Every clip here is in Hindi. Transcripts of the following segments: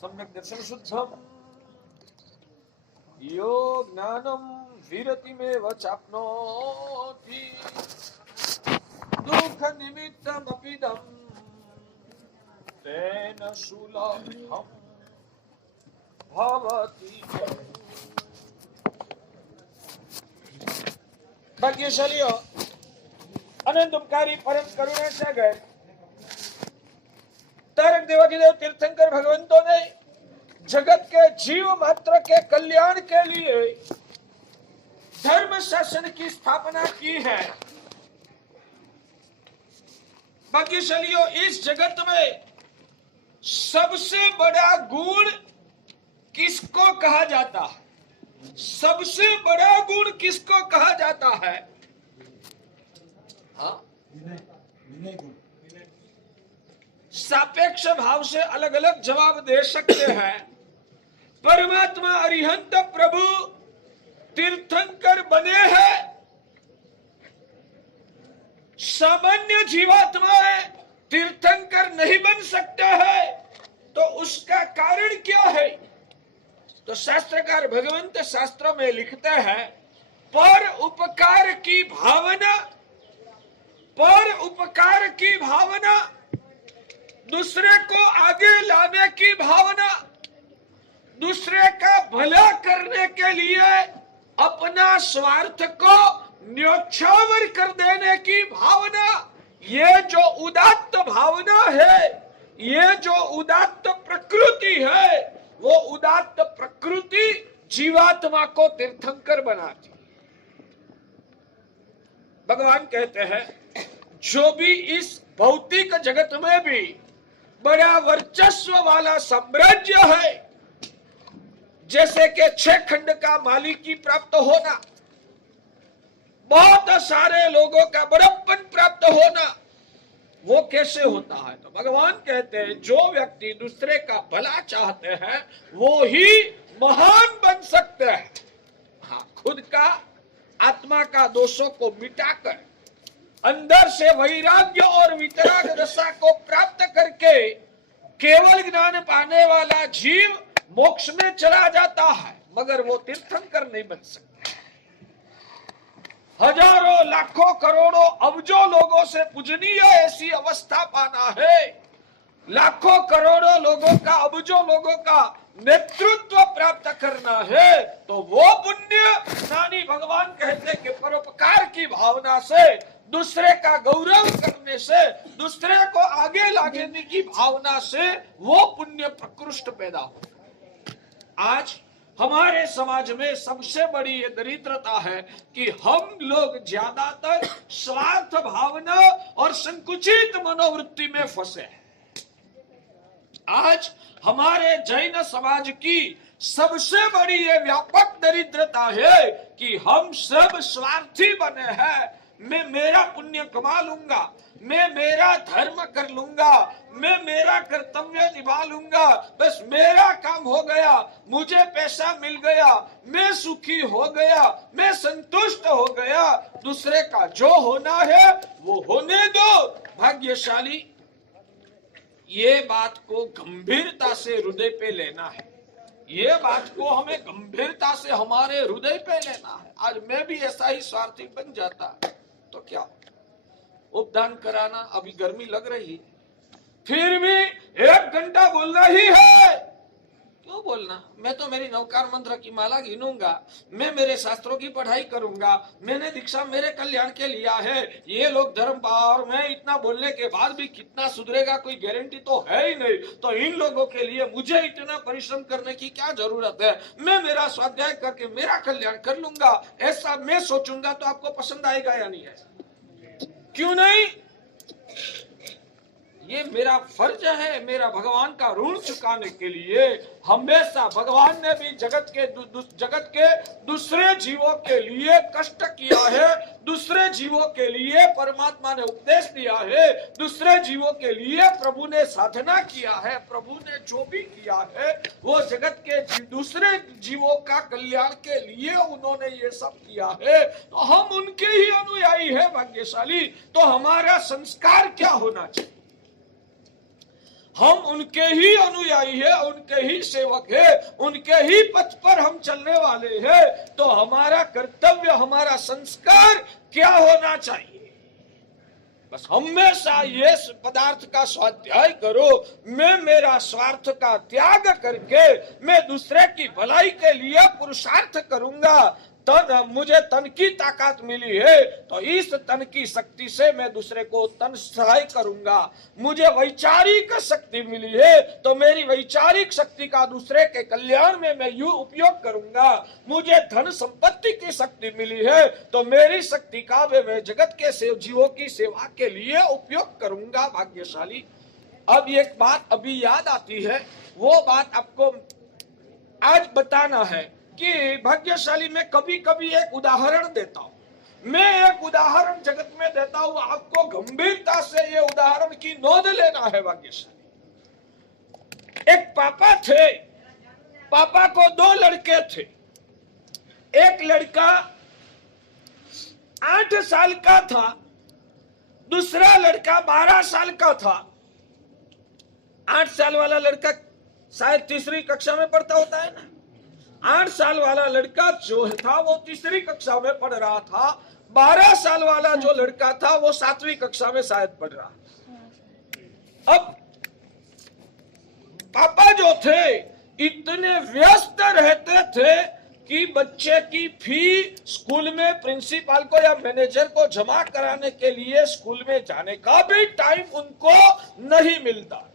सम्यक् दर्शन शुद्धम यो ज्ञानम विरतिमेव चाप्नोति दुःख निमित्तमपिदं तेन सुलभम भवति। भाग्यशालियों, अनंतकारी परम करुणा सागर तारक देवाधिदेव तीर्थंकर भगवंतों ने जगत के जीव मात्र के कल्याण के लिए धर्म शासन की स्थापना की है। भाग्यशालियों, इस जगत में सबसे बड़ा गुण किसको कहा जाता है? सबसे बड़ा गुण किसको कहा जाता है? हाँ, विनय गुण। सापेक्ष भाव से अलग अलग जवाब दे सकते हैं। परमात्मा अरिहंत प्रभु तीर्थंकर बने हैं, सामान्य जीवात्माएं तीर्थंकर नहीं बन सकते हैं, तो उसका कारण क्या है? तो शास्त्रकार भगवंत शास्त्रों में लिखते हैं, पर उपकार की भावना, पर उपकार की भावना, दूसरे को आगे लाने की भावना, दूसरे का भला करने के लिए अपना स्वार्थ को न्योछावर कर देने की भावना, ये जो उदात्त भावना है, ये जो उदात्त प्रकृति है, वो उदात्त प्रकृति जीवात्मा को तीर्थंकर बनाती। भगवान कहते हैं, जो भी इस भौतिक जगत में भी बड़ा वर्चस्व वाला साम्राज्य है, जैसे कि 6 खंड का मालिकी प्राप्त होना, बहुत सारे लोगों का बड़प्पन प्राप्त होना, वो कैसे होता है? तो भगवान कहते हैं, जो व्यक्ति दूसरे का भला चाहते हैं वो ही महान बन सकते हैं। हाँ, खुद का आत्मा का दोषों को मिटाकर अंदर से वैराग्य और वितराग दशा को प्राप्त करके केवल ज्ञान पाने वाला जीव मोक्ष में चला जाता है, मगर वो तीर्थंकर नहीं बन सकता। हजारों लाखों करोड़ों अब्जों लोगों से पूजनीय ऐसी अवस्था पाना है, लाखों करोड़ों लोगों का, अब्जों लोगों का नेतृत्व प्राप्त करना है, तो वो पुण्य नानी भगवान कहते कि परोपकार की भावना से, दूसरे का गौरव करने से, दूसरे को आगे लाने की भावना से वो पुण्य प्रकृष्ट पैदा हो। आज हमारे समाज में सबसे बड़ी ये दरिद्रता है कि हम लोग ज्यादातर स्वार्थ भावना और संकुचित मनोवृत्ति में फंसे हैं। आज हमारे जैन समाज की सबसे बड़ी ये व्यापक दरिद्रता है कि हम सब स्वार्थी बने हैं। मैं मेरा पुण्य कमा लूंगा, मैं मेरा धर्म कर लूंगा, मैं मेरा कर्तव्य निभा लूंगा, बस मेरा काम हो गया, मुझे पैसा मिल गया, मैं सुखी हो गया, मैं संतुष्ट हो गया, दूसरे का जो होना है वो होने दो। भाग्यशाली, ये बात को गंभीरता से हृदय पे लेना है, ये बात को हमें गंभीरता से हमारे हृदय पे लेना है। आज मैं भी ऐसा ही स्वार्थी बन जाता तो क्या? उपदान कराना, अभी गर्मी लग रही है, फिर भी 1 घंटा बोलना ही है। क्यों बोलना? मैं तो मेरी नवकार मंत्र की माला गिनूंगा, मैं मेरे शास्त्रों की पढ़ाई करूंगा, मैंने दीक्षा मेरे कल्याण के लिया है। ये लोग धर्म पावर, मैं इतना बोलने के बाद भी कितना सुधरेगा कोई गारंटी तो है ही नहीं। तो इन लोगों के लिए मुझे इतना परिश्रम करने की क्या जरूरत है? मैं मेरा स्वाध्याय करके मेरा कल्याण कर लूंगा, ऐसा मैं सोचूंगा तो आपको पसंद आएगा या नहीं? है क्यों नहीं? ये मेरा फर्ज है, मेरा भगवान का ऋण चुकाने के लिए। हमेशा भगवान ने भी जगत के दूसरे जीवों के लिए कष्ट किया है, दूसरे जीवों के लिए परमात्मा ने उपदेश दिया है, दूसरे जीवों के लिए प्रभु ने साधना किया है। प्रभु ने जो भी किया है वो जगत के दूसरे जीवों का कल्याण के लिए उन्होंने ये सब किया है, तो हम उनके ही अनुयायी है। भाग्यशाली, तो हमारा संस्कार क्या होना चाहिए? हम उनके ही अनुयायी है, उनके ही सेवक है, उनके ही पथ पर हम चलने वाले हैं, तो हमारा कर्तव्य, हमारा संस्कार क्या होना चाहिए? बस हमेशा ये पदार्थ का स्वाध्याय करो। मैं मेरा स्वार्थ का त्याग करके मैं दूसरे की भलाई के लिए पुरुषार्थ करूंगा। मुझे तन की ताकत मिली है तो इस तन की शक्ति से मैं दूसरे को तन सहाय करूंगा। मुझे वैचारिक शक्ति मिली है तो मेरी वैचारिक शक्ति का दूसरे के कल्याण में मैं यूं उपयोग करूंगा। मुझे धन संपत्ति की शक्ति मिली है तो मेरी शक्ति का मैं जगत के जीवों की सेवा के लिए उपयोग करूंगा। भाग्यशाली। अब एक बात अभी याद आती है, वो बात आपको आज बताना है कि भाग्यशाली में कभी कभी एक उदाहरण देता हूं। मैं एक उदाहरण जगत में देता हूं, आपको गंभीरता से ये उदाहरण की नोंद लेना है। भाग्यशाली, एक पापा थे, पापा को 2 लड़के थे। एक लड़का 8 साल का था, दूसरा लड़का 12 साल का था। 8 साल वाला लड़का शायद 3री कक्षा में पढ़ता होता है ना। 8 साल वाला लड़का जो था वो 3री कक्षा में पढ़ रहा था। 12 साल वाला जो लड़का था वो 7वीं कक्षा में शायद पढ़ रहा था। अब पापा जो थे इतने व्यस्त रहते थे कि बच्चे की फी स्कूल में प्रिंसिपल को या मैनेजर को जमा कराने के लिए स्कूल में जाने का भी टाइम उनको नहीं मिलता।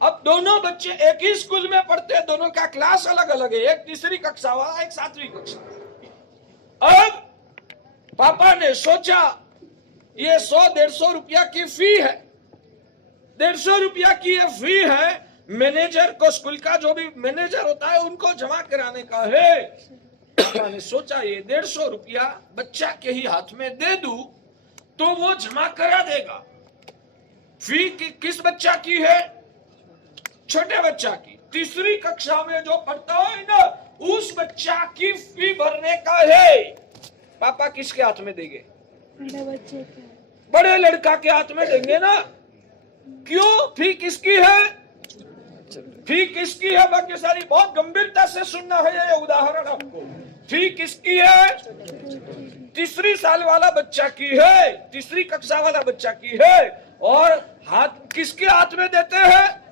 अब दोनों बच्चे एक ही स्कूल में पढ़ते हैं, दोनों का क्लास अलग अलग है। एक 3री कक्षा वाला, एक 7वीं कक्षा। अब पापा ने सोचा ये 100-150 रुपया की फी है, 150 रुपया की ये फी है, मैनेजर को, स्कूल का जो भी मैनेजर होता है उनको जमा कराने का है। पापा ने सोचा ये 150 रुपया बच्चा के ही हाथ में दे दूं तो वो जमा करा देगा। फी किस बच्चा की है? छोटे बच्चा की, 3री कक्षा में जो पढ़ता है ना, उस बच्चा की फी भरने का है। पापा किसके हाथ में देंगे? बड़े बच्चे के, बड़े लड़का के हाथ में देंगे ना। क्यों? फी किसकी है? फी किसकी है? भाग्यशाली, बहुत गंभीरता से सुनना है ये उदाहरण आपको। फी किसकी है? 3री साल वाला बच्चा की है, 3री कक्षा वाला बच्चा की है। और हाथ किसके हाथ में देते हैं?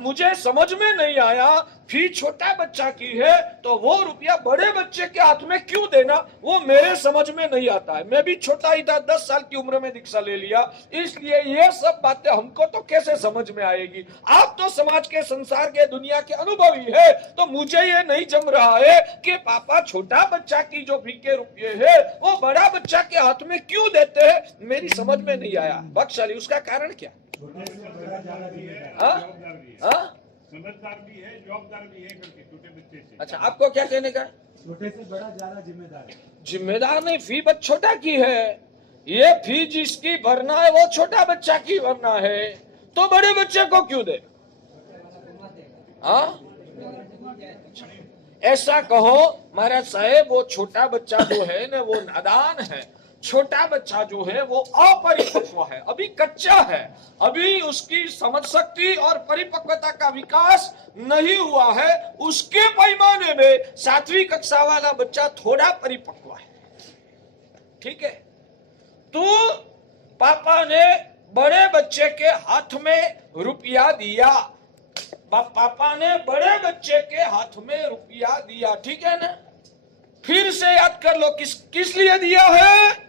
मुझे समझ में नहीं आया, फी छोटा बच्चा की है तो वो रुपया बड़े बच्चे के हाथ में क्यों देना, वो मेरे समझ में नहीं आता है। मैं भी छोटा ही था, 10 साल की उम्र में दीक्षा ले लिया, इसलिए ये सब बातें हमको तो कैसे समझ में आएगी। आप तो समाज के, संसार के, दुनिया के अनुभवी है, तो मुझे ये नहीं जम रहा है कि पापा छोटा बच्चा की जो फी के रुपये है वो बड़ा बच्चा के हाथ में क्यों देते हैं, मेरी समझ में नहीं आया। भाग्यशाली, उसका कारण क्या? समझदार भी है, जवाबदार भी है करके छोटे बच्चे से। अच्छा, आपको क्या कहने का? छोटे से बड़ा ज्यादा जिम्मेदार है। जिम्मेदार नहीं, फी बस छोटा की है। ये फी जिसकी भरना है वो छोटा बच्चा की भरना है, तो बड़े बच्चे को क्यों दे? हाँ, ऐसा कहो महाराज साहेब, वो छोटा बच्चा जो है ना वो नादान है। छोटा बच्चा जो है वो अपरिपक्व है, अभी कच्चा है, अभी उसकी समझ शक्ति और परिपक्वता का विकास नहीं हुआ है। उसके पैमाने में 7वीं कक्षा वाला बच्चा थोड़ा परिपक्व है। ठीक है, तो पापा ने बड़े बच्चे के हाथ में रुपया दिया। पापा ने बड़े बच्चे के हाथ में रुपया दिया, ठीक है ना? फिर से याद कर लो, किस लिए दिया है?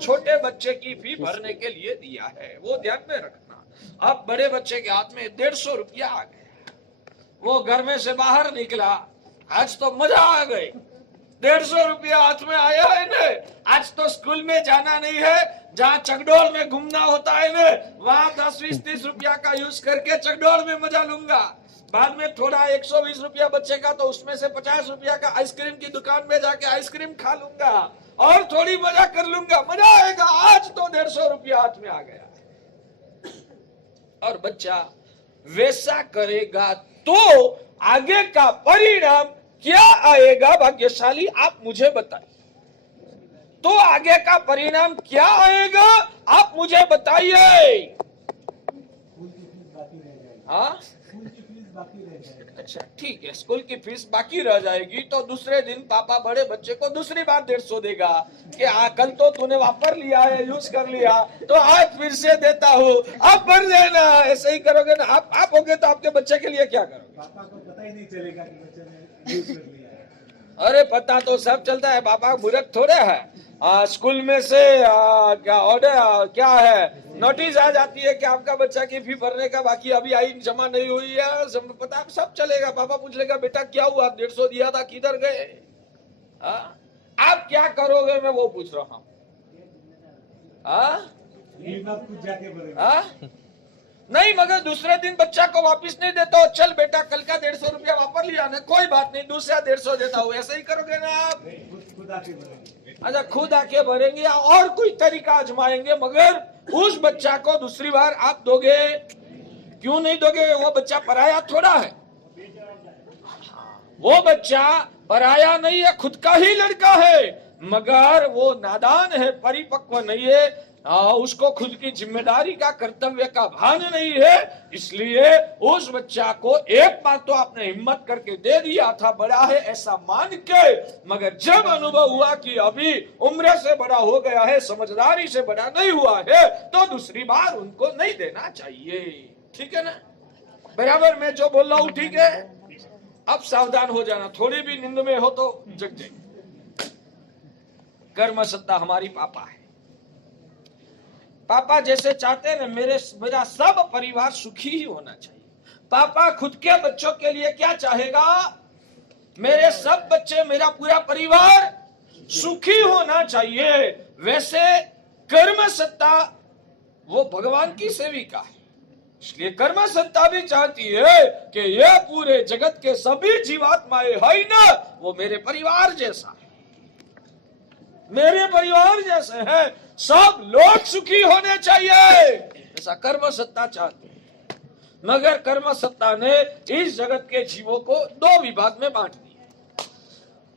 छोटे बच्चे की फी भरने के लिए दिया है, वो ध्यान में रखना। अब बड़े बच्चे के हाथ में 150 रुपया आ गया, वो घर में से बाहर निकला, आज तो मजा आ गई। 150 रुपया हाथ में आया है ना, आज तो स्कूल में जाना नहीं है, जहाँ चकडोल में घूमना होता है ना, वहाँ 10, 20, 30 रुपया का यूज करके चकडोल में मजा लूंगा। बाद में थोड़ा 120 रुपया बचेगा तो उसमें से 50 रुपया का आइसक्रीम की दुकान में जाके आइसक्रीम खा लूंगा और थोड़ी मजा कर लूंगा, मजा आएगा। आज तो 150 रुपया हाथ में आ गया। और बच्चा वैसा करेगा तो आगे का परिणाम क्या आएगा? भाग्यशाली, आप मुझे बताइए। तो आगे का परिणाम क्या आएगा, आप मुझे बताइए। हाँ स्कूल की फीस बाकी रह जाएगी। अच्छा ठीक है, स्कूल की फीस बाकी रह जाएगी तो दूसरे दिन पापा बड़े बच्चे को दूसरी बार 150 देगा कि कल तो तूने वापर लिया है, यूज कर लिया, तो आज फिर से देता हूँ, अब भर देना। ऐसे ही करोगे ना आप होगे तो आपके बच्चे के लिए क्या करोगे? पापा को पता ही नहीं चलेगा कि बच्चे ने यूज कर लिया है। अरे पता तो सब चलता है, पापा मूर्ख थोड़े है। स्कूल में से क्या ऑर्डर क्या है, नोटिस आ जाती है कि आपका बच्चा की फी भरने का बाकी अभी आई जमा नहीं हुई है, पता सब चलेगा। पापा पूछ लेगा बेटा क्या हुआ, 150 दिया था किधर गए? आप क्या करोगे मैं वो पूछ रहा हूँ। फीस आप खुद जाके भरेंगे। नहीं, मगर दूसरे दिन बच्चा को वापस नहीं देता हो, चल बेटा कल का 150 रुपया वापर लिया ना, कोई बात नहीं दूसरा 150 देता हूँ, ऐसे ही करोगे ना आप? खुद आके भरेंगे। अच्छा खुद आके भरेंगे या और कोई तरीका आजमाएंगे, मगर उस बच्चा को दूसरी बार आप दोगे? क्यों नहीं दोगे? वो बच्चा पराया थोड़ा है, वो बच्चा पराया नहीं है, खुद का ही लड़का है, मगर वो नादान है, परिपक्व नहीं है, उसको खुद की जिम्मेदारी का कर्तव्य का भान नहीं है, इसलिए उस बच्चा को एक बार तो आपने हिम्मत करके दे दिया था, बड़ा है ऐसा मान के, मगर जब अनुभव हुआ कि अभी उम्र से बड़ा हो गया है, समझदारी से बड़ा नहीं हुआ है, तो दूसरी बार उनको नहीं देना चाहिए। ठीक है ना? बराबर मैं जो बोल रहा हूँ ठीक है? अब सावधान हो जाना, थोड़ी भी नींद में हो तो जग जाए। कर्म सत्ता हमारी पापा है। पापा जैसे चाहते हैं ना, मेरा सब परिवार सुखी ही होना चाहिए। पापा खुद के बच्चों के लिए क्या चाहेगा? मेरे सब बच्चे, मेरा पूरा परिवार सुखी होना चाहिए। वैसे कर्म सत्ता वो भगवान की सेविका है, इसलिए कर्म सत्ता भी चाहती है कि ये पूरे जगत के सभी जीवात्माएं है ना, वो मेरे परिवार जैसा है, मेरे परिवार जैसे हैं, सब लोग सुखी होने चाहिए, ऐसा कर्म सत्ता चाहते हैं। मगर कर्म सत्ता ने इस जगत के जीवों को दो विभाग में बांट दिया।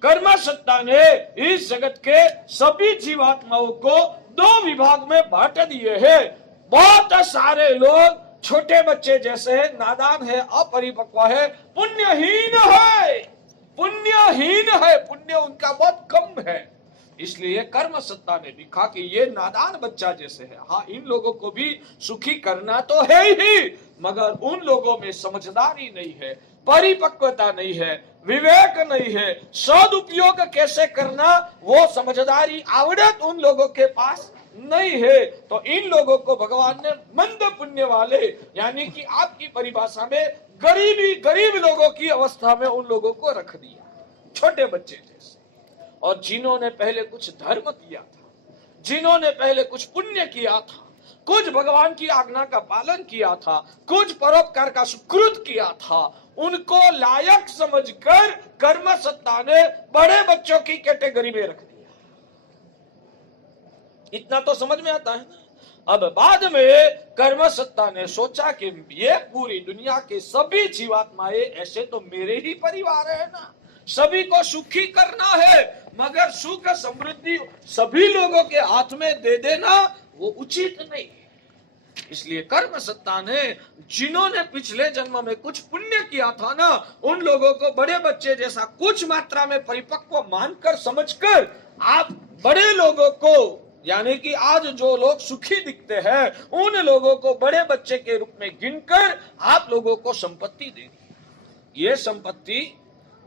कर्म सत्ता ने इस जगत के सभी जीवात्माओं को दो विभाग में बांट दिए हैं। बहुत सारे लोग छोटे बच्चे जैसे है, नादान है, अपरिपक्व है, पुण्यहीन है, पुण्यहीन है, पुण्य उनका बहुत कम है, इसलिए कर्म सत्ता ने लिखा कि ये नादान बच्चा जैसे है। हाँ, इन लोगों को भी सुखी करना तो है ही, मगर उन लोगों में समझदारी नहीं है, परिपक्वता नहीं है, विवेक नहीं है, सदुपयोग कैसे करना वो समझदारी आवड़त उन लोगों के पास नहीं है। तो इन लोगों को भगवान ने मंद पुण्य वाले, यानी कि आपकी परिभाषा में गरीब लोगों की अवस्था में उन लोगों को रख दिया, छोटे बच्चे जैसे। और जिन्होंने पहले कुछ धर्म किया था, जिन्होंने पहले कुछ पुण्य किया था, कुछ भगवान की आज्ञा का पालन किया था, कुछ परोपकार का सुकृत किया था, उनको लायक समझकर कर्म सत्ता ने बड़े बच्चों की कैटेगरी में रख दिया। इतना तो समझ में आता है ना। अब बाद में कर्म सत्ता ने सोचा कि ये पूरी दुनिया के सभी जीवात्माएं ऐसे तो मेरे ही परिवार है ना, सभी को सुखी करना है, मगर सुख समृद्धि सभी लोगों के हाथ में दे देना वो उचित नहीं है। इसलिए कर्म सत्ता ने जिन्होंने पिछले जन्म में कुछ पुण्य किया था ना, उन लोगों को बड़े बच्चे जैसा कुछ मात्रा में परिपक्व मानकर समझकर आप बड़े लोगों को, यानी कि आज जो लोग सुखी दिखते हैं, उन लोगों को बड़े बच्चे के रूप में गिनकर आप लोगों को संपत्ति देनी। ये संपत्ति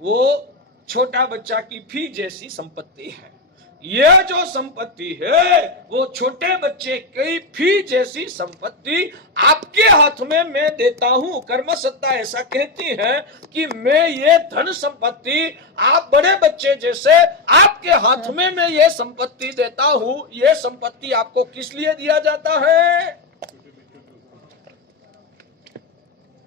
वो छोटा बच्चा की फी जैसी संपत्ति है। यह जो संपत्ति है वो छोटे बच्चे की फी जैसी संपत्ति आपके हाथ में मैं देता हूं। कर्म सत्ता ऐसा कहती है कि मैं ये धन संपत्ति आप बड़े बच्चे जैसे आपके हाथ में मैं ये संपत्ति देता हूं। ये संपत्ति आपको किस लिए दिया जाता है?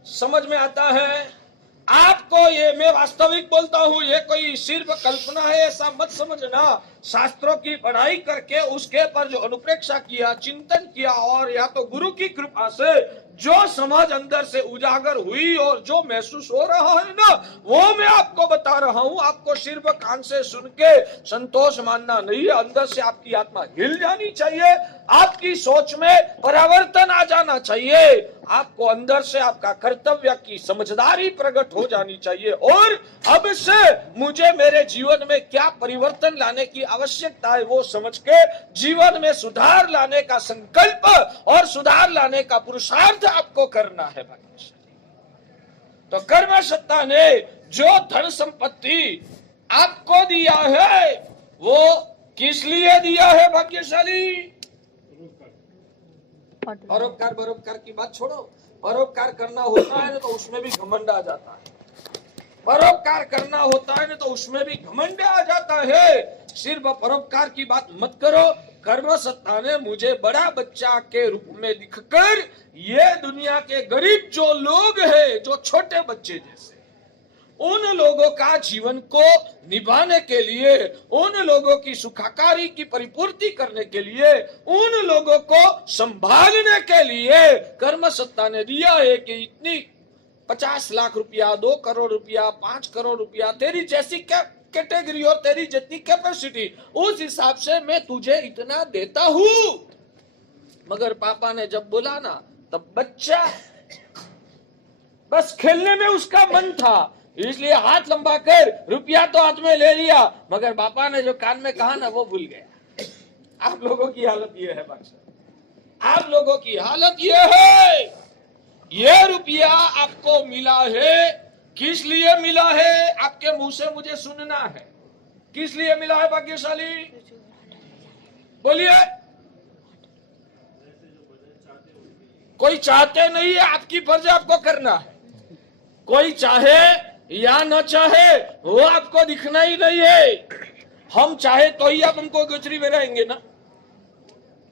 समझ में आता है आपको? ये मैं वास्तविक बोलता हूँ, ये कोई सिर्फ कल्पना है ऐसा मत समझना। शास्त्रों की पढ़ाई करके उसके पर जो अनुप्रेक्षा किया, चिंतन किया, और या तो गुरु की कृपा से जो समझ अंदर से उजागर हुई और जो महसूस हो रहा है ना, वो मैं आपको बता रहा हूँ। आपको सिर्फ कान से सुन के संतोष मानना नहीं है, अंदर से आपकी आत्मा हिल जानी चाहिए, आपकी सोच में परिवर्तन आ जाना करना चाहिए, आपको अंदर से आपका कर्तव्य की समझदारी प्रकट हो जानी चाहिए और अब से मुझे मेरे जीवन में क्या परिवर्तन लाने की आवश्यकता है वो समझ के जीवन में सुधार लाने का संकल्प और सुधार लाने का पुरुषार्थ आपको करना है भाग्यशाली। तो कर्म सत्ता ने जो धन संपत्ति आपको दिया है वो किस लिए दिया है भाग्यशाली? परोपकार बरोपकार की बात छोड़ो, परोपकार करना होता है तो उसमें भी घमंड आ जाता है, परोपकार करना होता है तो उसमें भी घमंड आ जाता है। सिर्फ परोपकार की बात मत करो। कर्म सत्ता ने मुझे बड़ा बच्चा के रूप में दिखकर ये दुनिया के गरीब जो लोग हैं, जो छोटे बच्चे जैसे, उन लोगों का जीवन को निभाने के लिए, उन लोगों की सुखाकारी की परिपूर्ति करने के लिए, उन लोगों को संभालने के लिए कर्म सत्ता ने दिया है कि इतनी 50 लाख रुपया, 2 करोड़ रुपया, 5 करोड़ रुपया, तेरी जैसी कैटेगरी और तेरी जितनी कैपेसिटी, उस हिसाब से मैं तुझे इतना देता हूं। मगर पापा ने जब बोला ना, तब बच्चा बस खेलने में उसका मन था, इसलिए हाथ लंबा कर रुपया तो हाथ में ले लिया, मगर पापा ने जो कान में कहा ना वो भूल गया। आप लोगों की हालत ये है बादशाह, आप लोगों की हालत ये है। ये रुपया आपको मिला है, किस लिए मिला है? आपके मुंह से मुझे सुनना है, किस लिए मिला है भाग्यशाली? बोलिए। कोई चाहते नहीं है, आपकी फर्ज आपको करना है। कोई चाहे या न चाहे वो आपको दिखना ही नहीं है। हम चाहे तो ही आप हमको गोचरी में रहेंगे ना,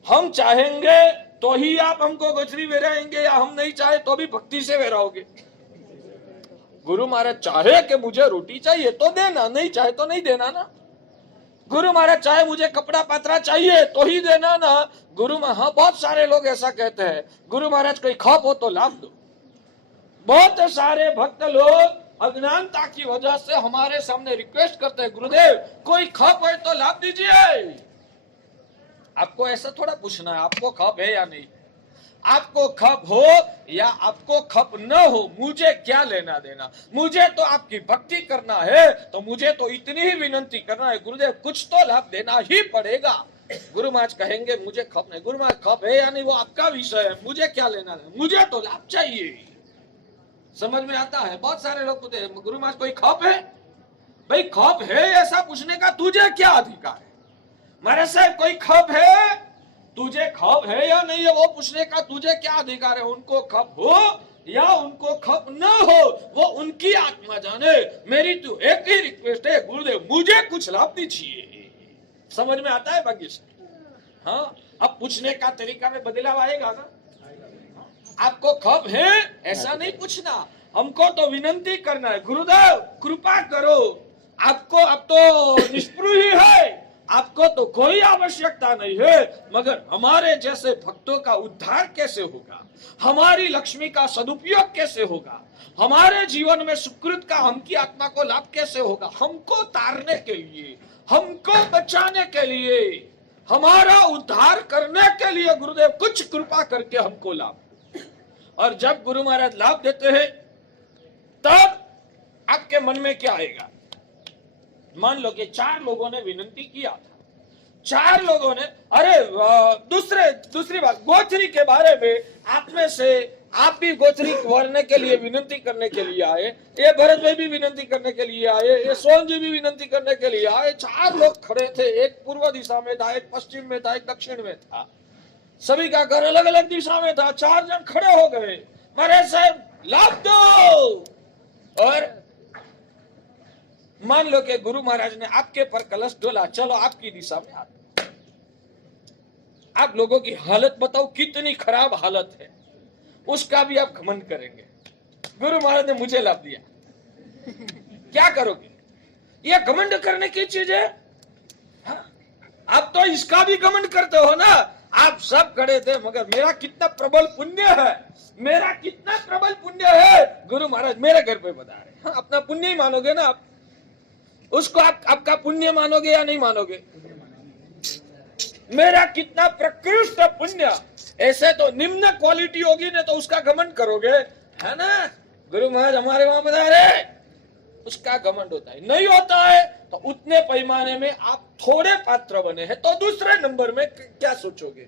हम चाहेंगे तो ही आप हमको गोचरी में रहेंगे, या हम नहीं चाहे तो भी भक्ति से वे रहोगे। गुरु महाराज चाहे कि मुझे रोटी चाहिए तो देना, नहीं चाहे तो नहीं देना ना। गुरु महाराज चाहे मुझे कपड़ा पात्रा चाहिए तो ही देना ना। गुरु हाँ, बहुत सारे लोग ऐसा कहते हैं, गुरु महाराज कोई खप हो तो लाभ दो। बहुत सारे भक्त लोग अज्ञानता की वजह से हमारे सामने रिक्वेस्ट करते हैं, गुरुदेव कोई खप है तो लाभ दीजिए। आपको ऐसा थोड़ा पूछना है आपको खप है या नहीं। आपको खप हो या आपको खप न हो, मुझे क्या लेना देना। मुझे तो आपकी भक्ति करना है, तो मुझे तो इतनी ही विनंती करना है, गुरुदेव कुछ तो लाभ देना ही पड़ेगा। गुरु महाराज कहेंगे मुझे खप नहीं। गुरु महाराज खप है या नहीं वो आपका विषय है, मुझे क्या लेना देना, मुझे तो लाभ चाहिए। समझ में आता है? बहुत सारे लोग पूछते हैं गुरु महाराज कोई खप है? भाई खप है ऐसा पूछने का तुझे क्या अधिकार है? महाराज साहब कोई खप है, तुझे खप है या नहीं है वो पूछने का तुझे क्या अधिकार है? उनको खप हो या उनको खप न हो वो उनकी आत्मा जाने। मेरी तो एक ही रिक्वेस्ट है, गुरुदेव मुझे कुछ लाभ दीजिए। समझ में आता है भाग्यशाली? हाँ, अब पूछने का तरीका में बदलाव आएगा ना। आपको खप है ऐसा नहीं पूछना, हमको तो विनंती करना है, गुरुदेव कृपा करो। आपको अब तो निष्प्रह ही है, आपको तो कोई आवश्यकता नहीं है, मगर हमारे जैसे भक्तों का उद्धार कैसे होगा, हमारी लक्ष्मी का सदुपयोग कैसे होगा, हमारे जीवन में सुकृत का हमकी आत्मा को लाभ कैसे होगा, हमको तारने के लिए, हमको बचाने के लिए, हमारा उद्धार करने के लिए गुरुदेव कुछ कृपा करके हमको लाभ। और जब गुरु महाराज लाभ देते हैं तब आपके मन में क्या आएगा? मान लो कि 4 लोगों ने विनंती किया था, 4 लोगों ने, अरे दूसरी बात, गोचरी के बारे में आप में से आप भी गोचरी भरने के लिए विनंती करने के लिए आए, ये भरत भाई भी विनंती करने के लिए आए, ये सोहन जी भी विनंती करने के लिए आए। 4 लोग खड़े थे, एक पूर्व दिशा में था, एक पश्चिम में था, एक दक्षिण में था, सभी का घर अलग अलग दिशा में था। 4 जन खड़े हो गए, महाराज साहब लाभ दो। और मान लो कि गुरु महाराज ने आपके पर कलश डोला, चलो आपकी दिशा में आते। आप लोगों की हालत बताओ कितनी खराब हालत है, उसका भी आप घमंड करेंगे। गुरु महाराज ने मुझे लाभ दिया, क्या करोगे? ये घमंड करने की चीज है? हाँ? आप तो इसका भी घमंड करते हो ना। आप सब खड़े थे, मगर मेरा कितना प्रबल पुण्य है, मेरा कितना प्रबल पुण्य है। गुरु महाराज मेरे घर पे बता रहे। हाँ, अपना पुण्य ही मानोगे ना आप, उसको आप आपका पुण्य मानोगे या नहीं मानोगे? मेरा कितना प्रकृष्ट पुण्य, ऐसे तो निम्न क्वालिटी होगी ना तो उसका घमंड करोगे, है ना। गुरु महाराज हमारे वहां पधारे, उसका घमंड होता है। नहीं होता है तो उतने पैमाने में आप थोड़े पात्र बने हैं तो दूसरे नंबर में क्या सोचोगे,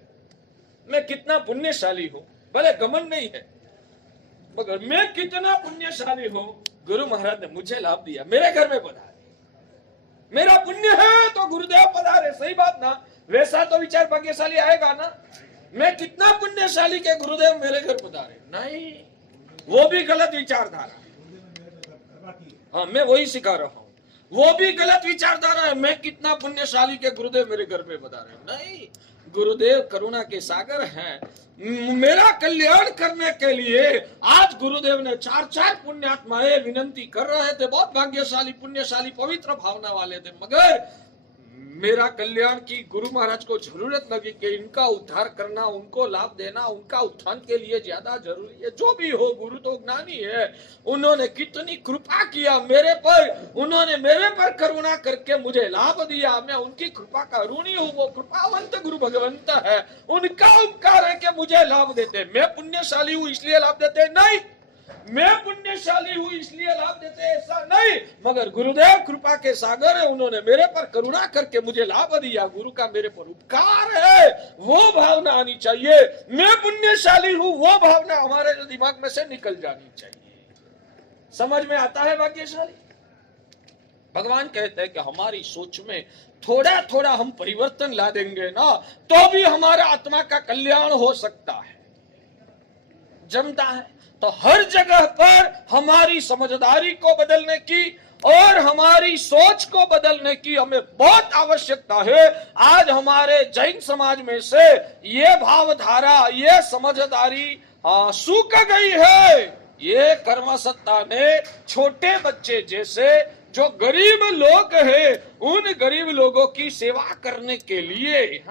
मैं कितना पुण्यशाली हूं, भले घमंड नहीं है मगर मैं कितना पुण्यशाली हूं, गुरु महाराज ने मुझे लाभ दिया, मेरे घर में पधारे, मेरा पुण्य है तो गुरुदेव पधारे। सही बात ना, वैसा तो विचार भाग्यशाली आएगा ना, मैं कितना पुण्यशाली के गुरुदेव मेरे घर पधारे, नहीं, वो भी गलत विचारधारा। हाँ, मैं वही सिखा रहा हूँ, वो भी गलत विचारधारा है, मैं कितना पुण्यशाली के गुरुदेव मेरे घर में पधारे, नहीं। गुरुदेव करुणा के सागर हैं, मेरा कल्याण करने के लिए आज गुरुदेव ने 4 पुण्यात्माएं विनंती कर रहे थे, बहुत भाग्यशाली पुण्यशाली पवित्र भावना वाले थे, मगर मेरा कल्याण की गुरु महाराज को जरूरत लगी कि इनका उद्धार करना, उनको लाभ देना, उनका उत्थान के लिए ज्यादा जरूरी है। जो भी हो, गुरु तो ज्ञानी है, उन्होंने कितनी कृपा किया मेरे पर, उन्होंने मेरे पर करुणा करके मुझे लाभ दिया, मैं उनकी कृपा का ऋणी हूँ। वो कृपावंत गुरु भगवंत है, उनका उपकार है कि मुझे लाभ देते। मैं पुण्यशाली हूँ इसलिए लाभ देते नहीं, मैं पुण्यशाली हूँ इसलिए लाभ देते, ऐसा नहीं, मगर गुरुदेव कृपा के सागर है, उन्होंने मेरे पर करुणा करके मुझे लाभ दिया, गुरु का मेरे पर उपकार है, वो भावना आनी चाहिए। मैं पुण्यशाली हूँ, वो भावना हमारे दिमाग में से निकल जानी चाहिए। समझ में आता है भाग्यशाली? भगवान कहते हैं कि हमारी सोच में थोड़ा थोड़ा हम परिवर्तन ला देंगे ना तो भी हमारा आत्मा का कल्याण हो सकता है। जमता है तो हर जगह पर हमारी समझदारी को बदलने की और हमारी सोच को बदलने की हमें बहुत आवश्यकता है। आज हमारे जैन समाज में से ये भावधारा, ये समझदारी सूख गई है। ये कर्मसत्ता ने छोटे बच्चे जैसे जो गरीब लोग हैं उन गरीब लोगों की सेवा करने के लिए,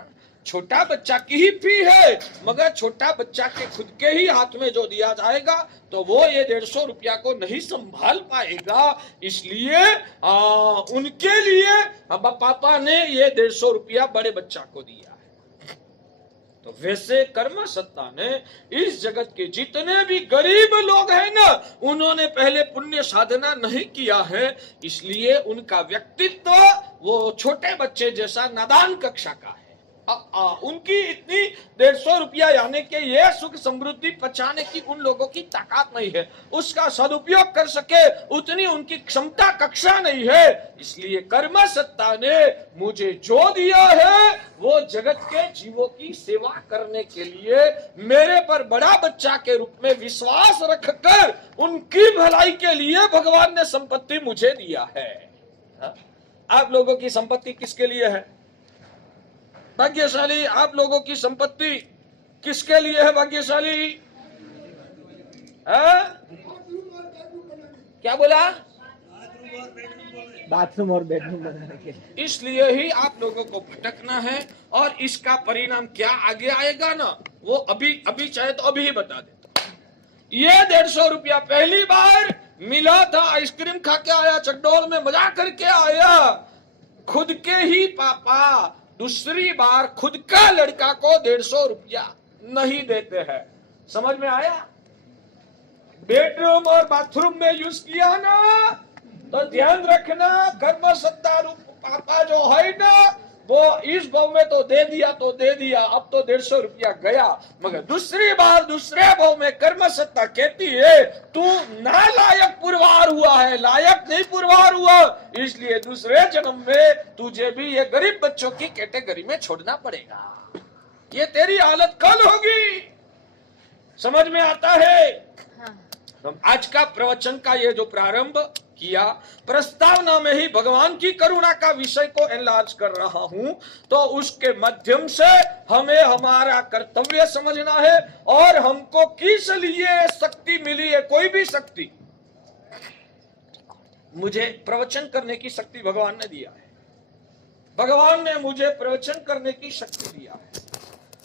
छोटा बच्चा की ही फी है मगर छोटा बच्चा के खुद के ही हाथ में जो दिया जाएगा तो वो ये 150 रुपया को नहीं संभाल पाएगा, इसलिए उनके लिए पापा ने ये 150 रुपया बड़े बच्चा को दिया है। तो वैसे कर्म सत्ता ने इस जगत के जितने भी गरीब लोग हैं ना, उन्होंने पहले पुण्य साधना नहीं किया है, इसलिए उनका व्यक्तित्व वो छोटे बच्चे जैसा नादान कक्षा का है। उनकी इतनी 150 रुपया यानी कि ये सुख समृद्धि पचाने की उन लोगों की ताकत नहीं है, उसका सदुपयोग कर सके उतनी उनकी क्षमता कक्षा नहीं है। इसलिए कर्म सत्ता ने मुझे जो दिया है वो जगत के जीवों की सेवा करने के लिए मेरे पर बड़ा बच्चा के रूप में विश्वास रखकर उनकी भलाई के लिए भगवान ने संपत्ति मुझे दिया है। आप लोगों की संपत्ति किसके लिए है? भाग्यशाली आप लोगों की संपत्ति किसके लिए है? भाग्यशाली क्या बोला? बाथरूम और बेडरूम बनाने के लिए। इसलिए ही आप लोगों को भटकना है और इसका परिणाम क्या आगे आएगा ना वो अभी चाहे तो अभी ही बता देता। ये 150 रुपया पहली बार मिला था, आइसक्रीम खा के आया, चकडोल में मजा करके आया, खुद के ही पापा दूसरी बार खुद का लड़का को 150 रुपया नहीं देते हैं। समझ में आया? बेडरूम और बाथरूम में यूज किया ना तो ध्यान रखना, कर्म सत्ता रूप पापा जो है ना वो इस भाव में तो दे दिया, अब तो 150 रुपया गया, मगर दूसरी बार दूसरे भाव में कर्म सत्ता कहती है तू नालायक पुरवार हुआ है, लायक नहीं पुरवार हुआ, इसलिए दूसरे जन्म में तुझे भी ये गरीब बच्चों की कैटेगरी में छोड़ना पड़ेगा। ये तेरी हालत कल होगी। समझ में आता है? तो आज का प्रवचन का ये जो प्रारंभ किया, प्रस्तावना में ही भगवान की करुणा का विषय को एनलार्ज कर रहा हूं, तो उसके माध्यम से हमें हमारा कर्तव्य समझना है और हमको किस लिए शक्ति मिली है। कोई भी शक्ति, मुझे प्रवचन करने की शक्ति भगवान ने दिया है, भगवान ने मुझे प्रवचन करने की शक्ति दिया है।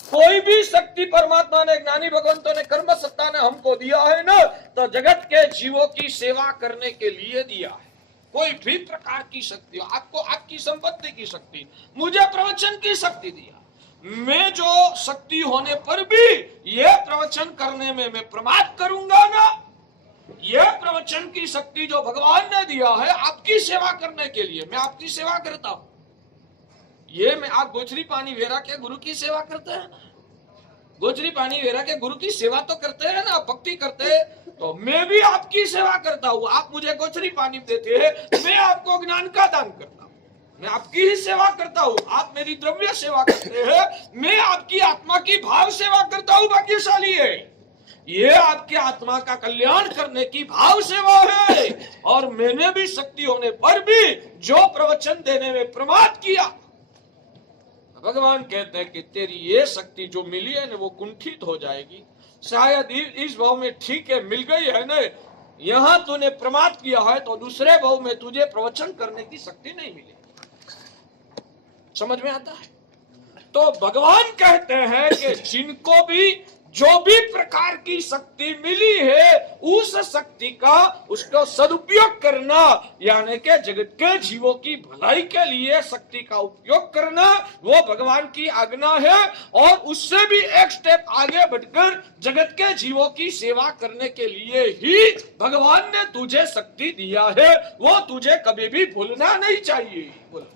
कोई भी शक्ति परमात्मा ने, ज्ञानी भगवंतों ने, कर्म सत्ता ने हमको दिया है ना तो जगत के जीवों की सेवा करने के लिए दिया है। कोई भी प्रकार की शक्ति, आपको आपकी संपत्ति की शक्ति, मुझे प्रवचन की शक्ति दिया, मैं जो शक्ति होने पर भी ये प्रवचन करने में मैं प्रमाद करूंगा ना, यह प्रवचन की शक्ति जो भगवान ने दिया है आपकी सेवा करने के लिए, मैं आपकी सेवा करता हूं। ये मैं आप गोचरी पानी वेरा के गुरु की सेवा करते हैं ना, गोचरी पानी वेरा के गुरु की सेवा तो करते हैं ना, भक्ति करते हैं, तो मैं भी आपकी सेवा करता हूं। आप मुझे गोचरी पानी देते हैं, मैं आपको ज्ञान का दान करता हूं, मैं आपकी ही सेवा करता हूं। आप मेरी द्रव्य सेवा करते हैं, मैं आपकी आत्मा की भाव सेवा करता हूं। भाग्यशाली है ये, आपके आत्मा का कल्याण करने की भाव सेवा है। और मैंने भी शक्ति होने पर भी जो प्रवचन देने में प्रमाद किया, भगवान कहते हैं कि तेरी ये शक्ति जो मिली है ना वो कुंठित हो जाएगी। शायद इस भाव में ठीक है, मिल गई है ना, यहां तूने प्रमाद किया है तो दूसरे भाव में तुझे प्रवचन करने की शक्ति नहीं मिलेगी। समझ में आता है? तो भगवान कहते हैं कि जिनको भी जो भी प्रकार की शक्ति मिली है उस शक्ति का उसको सदुपयोग करना, यानी कि जगत के जीवों की भलाई के लिए शक्ति का उपयोग करना, वो भगवान की आज्ञा है। और उससे भी एक स्टेप आगे बढ़कर जगत के जीवों की सेवा करने के लिए ही भगवान ने तुझे शक्ति दिया है, वो तुझे कभी भी भूलना नहीं चाहिए। बोलो।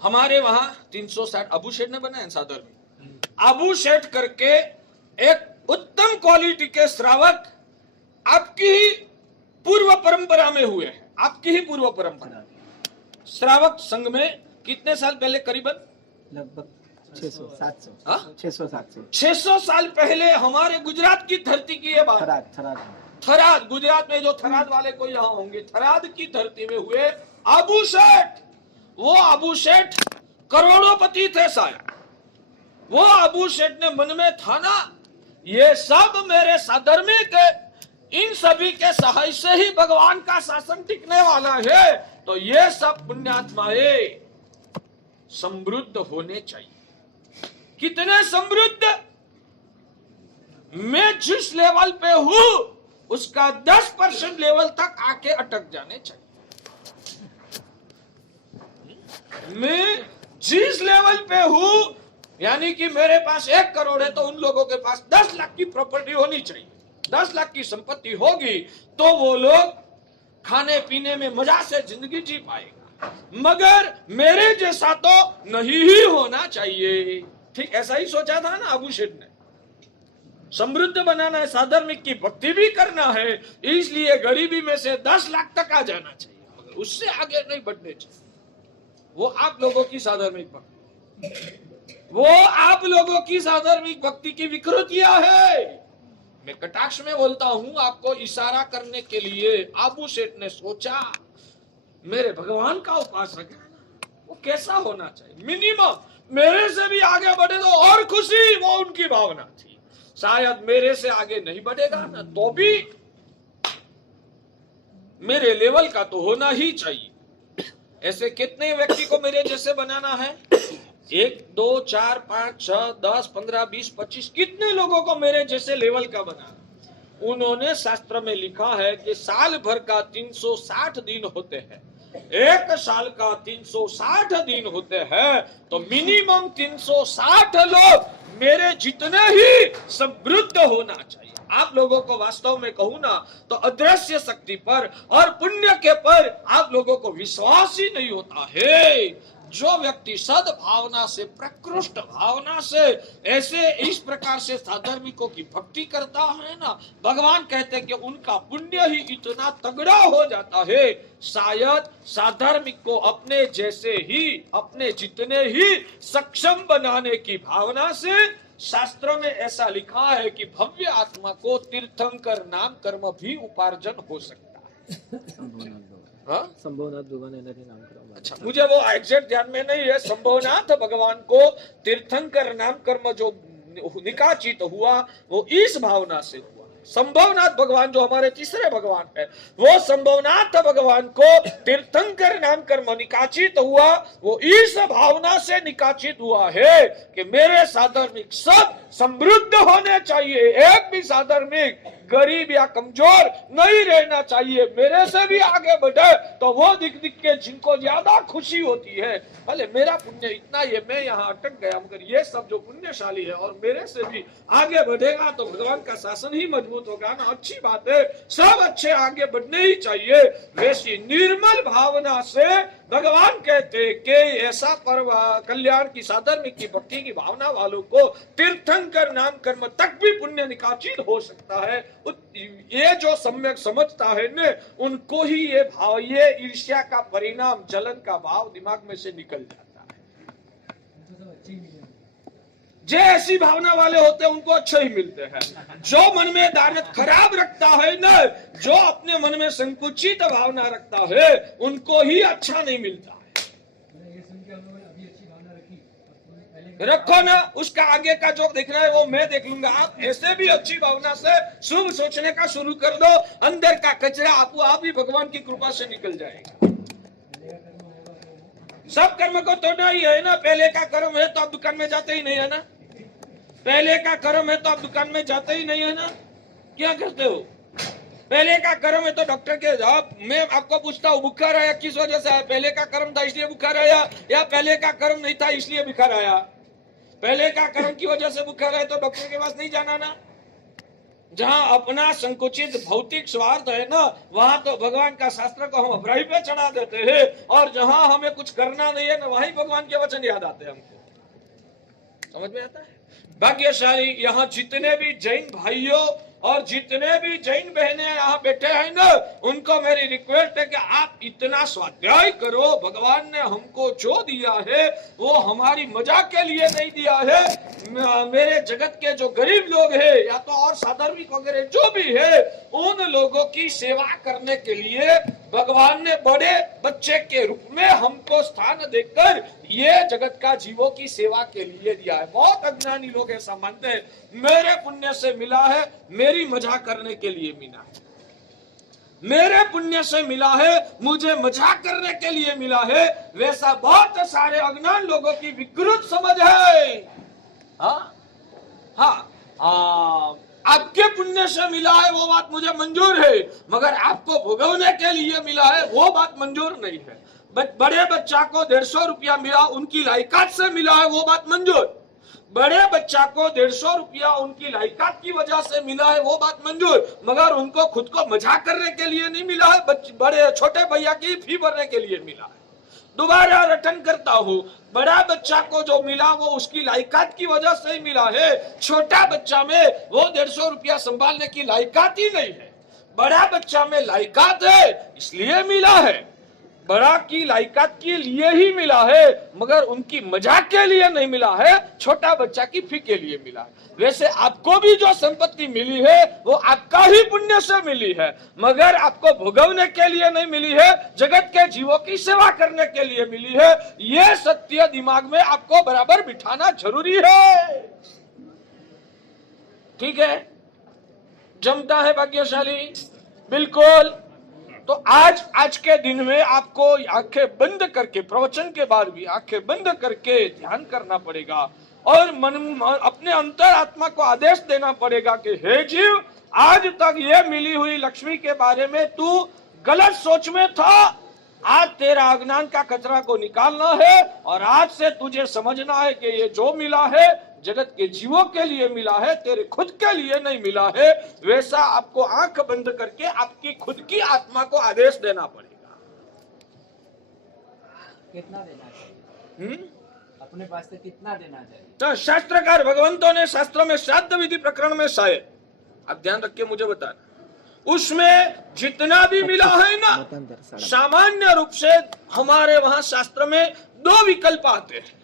हमारे वहां 360 अबू शेठ ने बनाया सादर में, अबू शेठ करके एक उत्तम क्वालिटी के श्रावक आपकी ही पूर्व परंपरा में हुए हैं, आपकी ही पूर्व परंपरा श्रावक संघ में कितने साल पहले, करीबन लगभग 600-700 600-700 600 साल पहले हमारे गुजरात की धरती की ये बात। थराद गुजरात में जो थराद वाले को यहाँ होंगे, थराद की धरती में हुए अबू शेठ। वो अबू शेठ करोड़ोंपति थे शायद। वो अबू शेठ ने मन में था ना, ये सब मेरे साधर्मिक है, इन सभी के सहाय से ही भगवान का शासन टिकने वाला है, तो ये सब पुण्यात्माएं समृद्ध होने चाहिए। कितने समृद्ध? मैं जिस लेवल पे हूं उसका 10% लेवल तक आके अटक जाने चाहिए। मैं जिस लेवल पे हूं, यानी कि मेरे पास 1 करोड़ है तो उन लोगों के पास 10 लाख की प्रॉपर्टी होनी चाहिए। 10 लाख की संपत्ति होगी तो वो लोग खाने पीने में मजा से जिंदगी जी पाएगा, मगर मेरे जैसा तो नहीं ही होना चाहिए। ठीक ऐसा ही सोचा था ना अबू शेठ ने। समृद्ध बनाना है, साधर्मिक की भक्ति भी करना है, इसलिए गरीबी में से 10 लाख तक आ जाना चाहिए, मगर उससे आगे नहीं बढ़ने चाहिए। वो आप लोगों की साधर्मिक भक्ति, वो आप लोगों की साधर्मिक भक्ति की विकृतियां है। मैं कटाक्ष में बोलता हूं, आपको इशारा करने के लिए अबू शेठ ने सोचा मेरे भगवान का उपासक है ना, वो कैसा होना चाहिए, मिनिमम मेरे से भी आगे बढ़े तो और खुशी, वो उनकी भावना थी। शायद मेरे से आगे नहीं बढ़ेगा ना तो भी मेरे लेवल का तो होना ही चाहिए। ऐसे कितने व्यक्ति को मेरे जैसे बनाना है? 1 2 4 5 6 10 15 20 25 कितने लोगों को मेरे जैसे लेवल का बनाना? उन्होंने शास्त्र में लिखा है कि साल भर का 360 दिन होते हैं, 1 साल का 360 दिन होते हैं, तो मिनिमम 360 लोग मेरे जितने ही समृद्ध होना चाहिए। आप लोगों को वास्तव में कहूं ना तो अदृश्य शक्ति पर और पुण्य के पर आप लोगों को विश्वास ही नहीं होता है। जो व्यक्ति सद्भावना से, प्रकृष्ट भावना से ऐसे इस प्रकार से साधर्मिकों की भक्ति करता है ना, भगवान कहते हैं कि उनका पुण्य ही इतना तगड़ा हो जाता है, शायद साधर्मिक को अपने जैसे ही, अपने जितने ही सक्षम बनाने की भावना से, शास्त्रों में ऐसा लिखा है कि भव्य आत्मा को तीर्थंकर नाम कर्म भी उपार्जन हो सकता है। संभवनाथ भगवान नाम कर्म। अच्छा, मुझे वो एग्जैक्ट ध्यान में नहीं है। संभवनाथ भगवान को तीर्थंकर नाम कर्म जो निकाचित हुआ वो इस भावना से हुआ। संभवनाथ भगवान जो हमारे तीसरे भगवान है, वो संभवनाथ भगवान को तीर्थंकर नाम कर्म निकाचित हुआ, वो इस भावना से निकाचित हुआ है कि मेरे साधर्मिक सब समृद्ध होने चाहिए, एक भी साधर्मिक गरीब या कमजोर नहीं रहना चाहिए, मेरे से भी आगे बढ़े तो वो दिख दिख के जिनको ज्यादा खुशी होती है, भले मेरा पुण्य इतना ये मैं यहाँ अटक गया, मगर ये सब जो पुण्यशाली है और मेरे से भी आगे बढ़ेगा तो भगवान का शासन ही मजबूत होगा ना। अच्छी बात है, सब अच्छे आगे बढ़ने ही चाहिए। वैसी निर्मल भावना से भगवान कहते कि ऐसा पर्व कल्याण की साधर्मिक की भक्ति की भावना वालों को तीर्थंकर नाम कर्म तक भी पुण्य निकाचित हो सकता है। ये जो सम्यक समझता है न, उनको ही ये भाव, ये ईर्ष्या का परिणाम, जलन का भाव दिमाग में से निकल जाता है। जो ऐसी भावना वाले होते हैं उनको अच्छे ही मिलते हैं। जो मन में दानत खराब रखता है न, जो अपने मन में संकुचित भावना रखता है, उनको ही अच्छा नहीं मिलता है। रखो ना, उसका आगे का जो देखना है वो मैं देख लूंगा। आप ऐसे भी अच्छी भावना से शुभ सोचने का शुरू कर दो, अंदर का कचरा आपको आप ही भगवान की कृपा से निकल जाएगा। सब कर्म को तोड़ना ही है ना। पहले का कर्म है तो आप दुकान में जाते ही नहीं है ना, पहले का कर्म है तो आप दुकान में जाते ही नहीं है ना, क्या करते हो? पहले का कर्म है तो डॉक्टर के जवाब, मैं आपको पूछता हूँ बुखार आया किस वजह से आया? पहले का कर्म था इसलिए बुखार आया, या पहले का कर्म नहीं था इसलिए बुखार आया? पहले का कर्म की वजह से बुखार आया तो डॉक्टर के पास नहीं जाना ना। जहाँ अपना संकुचित भौतिक स्वार्थ है ना, वहां तो भगवान का शास्त्र को हम अभ्राही पे चढ़ा देते हैं, और जहाँ हमें कुछ करना नहीं है ना, वहीं भगवान के वचन याद आते हैं हमको। समझ में आता है? भाग्यशाली यहाँ जितने भी जैन भाइयों और जितने भी जैन बहनें यहाँ बैठे हैं ना, उनको मेरी रिक्वेस्ट है कि आप इतना स्वाध्याय करो। भगवान ने हमको जो दिया है वो हमारी मजा के लिए नहीं दिया है। मेरे जगत के जो गरीब लोग हैं या तो और साधर्मिक वगैरह जो भी है, उन लोगों की सेवा करने के लिए भगवान ने बड़े बच्चे के रूप में हमको स्थान देकर ये जगत का जीवों की सेवा के लिए दिया है। बहुत अज्ञानी लोग ऐसा मानते हैं मेरे पुण्य से मिला है, मेरी मजा करने के लिए मिला है, मेरे पुण्य से मिला है, मुझे मजाक करने के लिए मिला है। वैसा बहुत सारे अज्ञान लोगों की विकृत समझ है। आपके पुण्य से मिला है वो बात मुझे मंजूर है, मगर आपको भोगवने के लिए मिला है वो बात मंजूर नहीं है। बड़े बच्चा को 150 रुपया मिला, उनकी लायकात से मिला है वो बात मंजूर। बड़े बच्चा को 150 रुपया उनकी लायकात की वजह से मिला है वो बात मंजूर, मगर उनको खुद को मजाक करने के लिए नहीं मिला है। बड़े छोटे भैया की फी भरने के लिए मिला है। दोबारा रिटर्न करता हूँ, बड़ा बच्चा को जो मिला वो उसकी लायकात की वजह से ही मिला है। छोटा बच्चा में वो 150 रुपया संभालने की लायकात ही नहीं है। बड़ा बच्चा में लायकात है इसलिए मिला है, बड़ा की लायकात के लिए ही मिला है, मगर उनकी मजाक के लिए नहीं मिला है, छोटा बच्चा की फी के लिए मिला है। वैसे आपको भी जो संपत्ति मिली है वो आपका ही पुण्य से मिली है, मगर आपको भोगवने के लिए नहीं मिली है, जगत के जीवों की सेवा करने के लिए मिली है। ये सत्य दिमाग में आपको बराबर बिठाना जरूरी है। ठीक है? जमता है भाग्यशाली? बिल्कुल। तो आज के दिन में आपको आंखें बंद करके, प्रवचन के बाद भी आंखें बंद करके ध्यान करना पड़ेगा और अपने अंतर आत्मा को आदेश देना पड़ेगा कि हे जीव, आज तक ये मिली हुई लक्ष्मी के बारे में तू गलत सोच में था। आज तेरा अज्ञान का कचरा को निकालना है और आज से तुझे समझना है कि ये जो मिला है जगत के जीवों के लिए मिला है, तेरे खुद के लिए नहीं मिला है। वैसा आपको आंख बंद करके आपकी खुद की आत्मा को आदेश देना पड़ेगा। कितना देना चाहिए? अपने पास से कितना देना चाहिए? तो शास्त्रकार भगवंतों ने शास्त्रों में श्राद्ध विधि प्रकरण में शायद, आप ध्यान रखिए मुझे बताना, उसमें जितना भी मिला है ना, सामान्य रूप से हमारे वहां शास्त्र में 2 विकल्प आते हैं।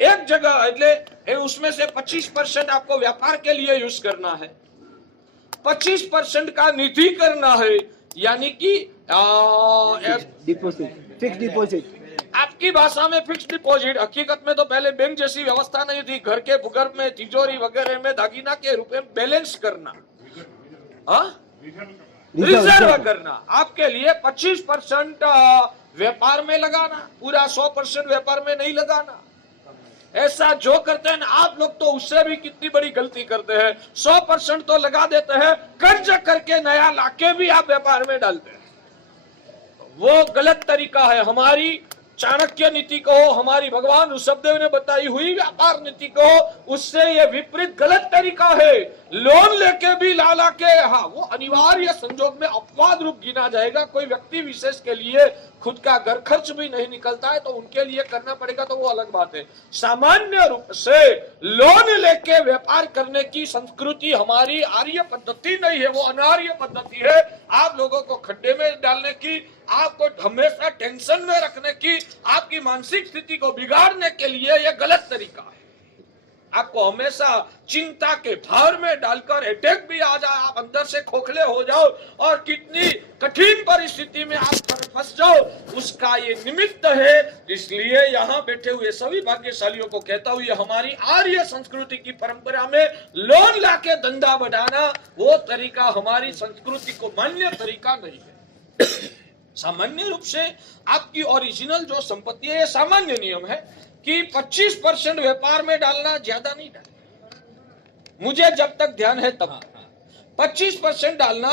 एक जगह એટલે उसमें से 25% आपको व्यापार के लिए यूज करना है, 25% का निधि करना है, यानी कि डिपॉजिट, फिक्स डिपॉजिट। आपकी भाषा में फिक्स डिपॉजिट, हकीकत में तो पहले बैंक जैसी व्यवस्था नहीं थी। घर के भूगर्भ में तिजोरी वगैरह में दागीना के रूप में बैलेंस करना, हाँ? रिजर्व करना है। रिजर्व करना। आपके लिए 25% व्यापार में लगाना, पूरा 100% व्यापार में नहीं लगाना। ऐसा जो करते हैं ना आप लोग, तो उससे भी कितनी बड़ी गलती करते हैं। 100% तो लगा देते हैं, कर्ज करके नया लाके भी आप व्यापार में डालते हैं। वो गलत तरीका है। हमारी चाणक्य नीति कहो, हमारी भगवान ऋषभदेव ने बताई हुई व्यापार नीति कहो, उससे ये विपरीत गलत तरीका है। लोन लेके भी ला के, हाँ, वो अनिवार्य संजोग में अपवाद रूप गिना जाएगा। कोई व्यक्ति विशेष के लिए खुद का घर खर्च भी नहीं निकलता है तो उनके लिए करना पड़ेगा, तो वो अलग बात है। सामान्य रूप से लोन लेके व्यापार करने की संस्कृति हमारी आर्य पद्धति नहीं है, वो अनार्य पद्धति है। आप लोगों को खड्डे में डालने की, आपको हमेशा टेंशन में रखने की, आपकी मानसिक स्थिति को बिगाड़ने के लिए यह गलत तरीका है। आपको हमेशा चिंता के भार में डालकर अटैक भी आ जाए, आप अंदर से खोखले हो जाओ और कितनी कठिन परिस्थिति में आप फंस जाओ, उसका ये निमित्त है। इसलिए यहाँ बैठे हुए सभी भाग्यशालियों को कहता हूँ, ये हमारी आर्य संस्कृति की परंपरा में लोन लाके धंधा बढ़ाना, वो तरीका हमारी संस्कृति को मान्य तरीका नहीं है। सामान्य रूप से आपकी ओरिजिनल जो संपत्ति है, ये सामान्य नियम है कि 25% व्यापार में डालना, ज्यादा नहीं डालना। मुझे जब तक ध्यान है तब 25% डालना,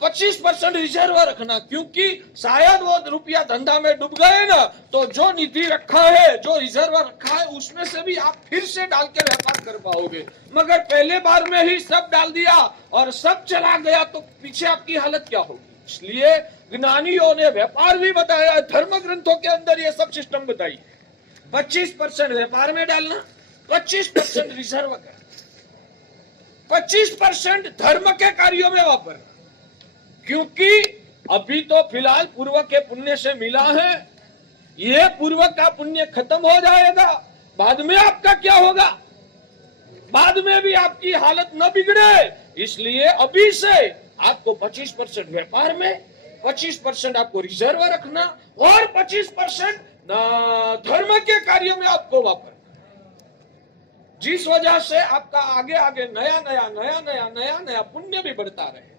25% रिजर्व रखना, क्योंकि शायद वो रुपया धंधा में डूब गए ना, तो जो निधि रखा है, जो रिजर्व रखा है, उसमें से भी आप फिर से डाल के व्यापार कर पाओगे। मगर पहले बार में ही सब डाल दिया और सब चला गया तो पीछे आपकी हालत क्या होगी। इसलिए ज्ञानियों ने व्यापार भी बताया, धर्म ग्रंथों के अंदर ये सब सिस्टम बताई। 25% व्यापार में डालना, 25% रिजर्व करना, 25% धर्म के कार्यों में वापरना। क्योंकि अभी तो फिलहाल पूर्व के पुण्य से मिला है, ये पूर्व का पुण्य खत्म हो जाएगा, बाद में आपका क्या होगा, बाद में भी आपकी हालत न बिगड़े। इसलिए अभी से आपको 25% व्यापार में, 25% आपको रिजर्व रखना और 25% धर्म के कार्यों में आपको वापरना, जिस वजह से आपका आगे आगे नया पुण्य भी बढ़ता रहेगा।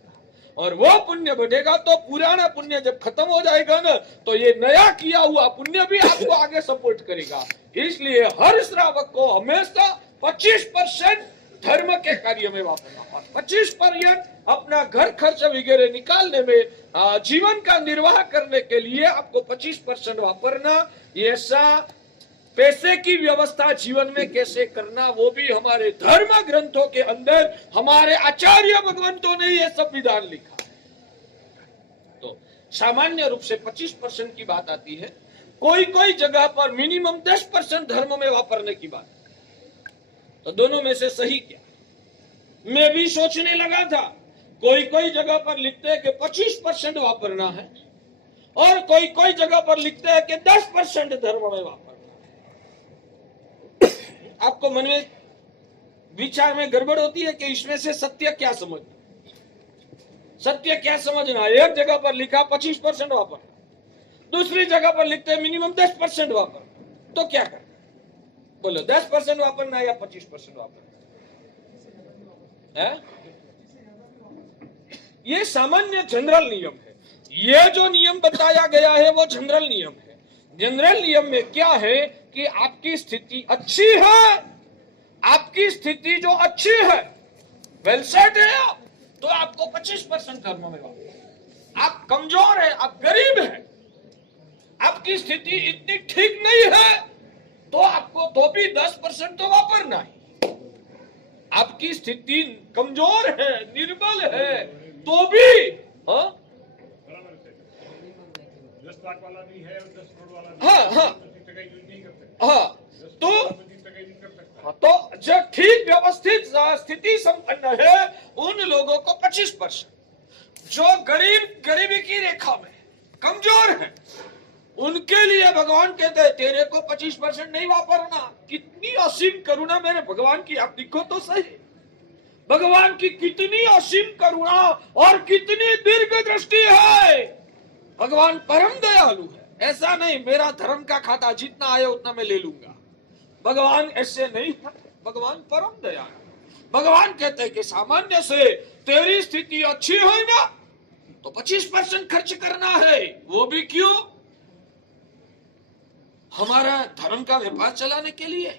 और वो पुण्य बढ़ेगा तो पुराना पुण्य जब खत्म हो जाएगा ना, तो ये नया किया हुआ पुण्य भी आपको आगे सपोर्ट करेगा। इसलिए हर श्रावक को हमेशा 25% धर्म के कार्य में वापरना और 25% अपना घर खर्च वगैरह निकालने में, जीवन का निर्वाह करने के लिए आपको 25% वापरना। ऐसा पैसे की व्यवस्था जीवन में कैसे करना, वो भी हमारे धर्म ग्रंथों के अंदर हमारे आचार्य भगवंतों ने ये सब विधान लिखा है। तो सामान्य रूप से 25% की बात आती है, कोई कोई जगह पर मिनिमम 10% धर्म में वापरने की बात। तो दोनों में से सही क्या? मैं भी सोचने लगा था, कोई कोई जगह पर लिखते हैं कि 25% वापरना है और कोई कोई जगह पर लिखते हैं कि 10% धर्म में वापरना है। आपको मन में विचार में गड़बड़ होती है कि इसमें से सत्य क्या समझना, सत्य क्या समझना। एक जगह पर लिखा 25% वापरना, दूसरी जगह पर लिखते हैं मिनिमम 10% वापरना, तो क्या करना? बोलो, 10% वापरना या 25% वापरना है? ये सामान्य जनरल नियम है। ये जो नियम बताया गया है वो जनरल नियम है। जनरल नियम में क्या है कि आपकी स्थिति अच्छी है, आपकी स्थिति जो अच्छी है, वेल सेट है आप, तो आपको 25% धर्म में वापरना। आप कमजोर है, आप गरीब है, आपकी स्थिति इतनी ठीक नहीं है, तो आपको तो भी 10% तो वापरना है। आपकी स्थिति कमजोर है, निर्बल है, तो भी 10 लाख वाला भी है और 10 करोड़ वाला भी हाँ, है, हाँ, 25% यूज नहीं कर सकता। हाँ, 10 तो 25% यूज कर सकता है। तो जो ठीक व्यवस्थित स्थिति संपन्न है उन लोगों को 25%, जो गरीबी की रेखा में कमजोर है, उनके लिए भगवान कहते हैं तेरे को 25% नहीं वापरना। कितनी असीम करुणा मेरे भगवान की, आप देखो तो सही, भगवान की कितनी असीम करुणा और कितनी दीर्घ दृष्टि है। भगवान परम दयालु है। ऐसा नहीं मेरा धर्म का खाता जितना आया उतना मैं ले लूंगा, भगवान ऐसे नहीं है। भगवान परम दयालु, भगवान कहते हैं कि सामान्य से तेरी स्थिति अच्छी हो ना तो 25% खर्च करना है। वो भी क्यों? हमारा धर्म का व्यापार चलाने के लिए।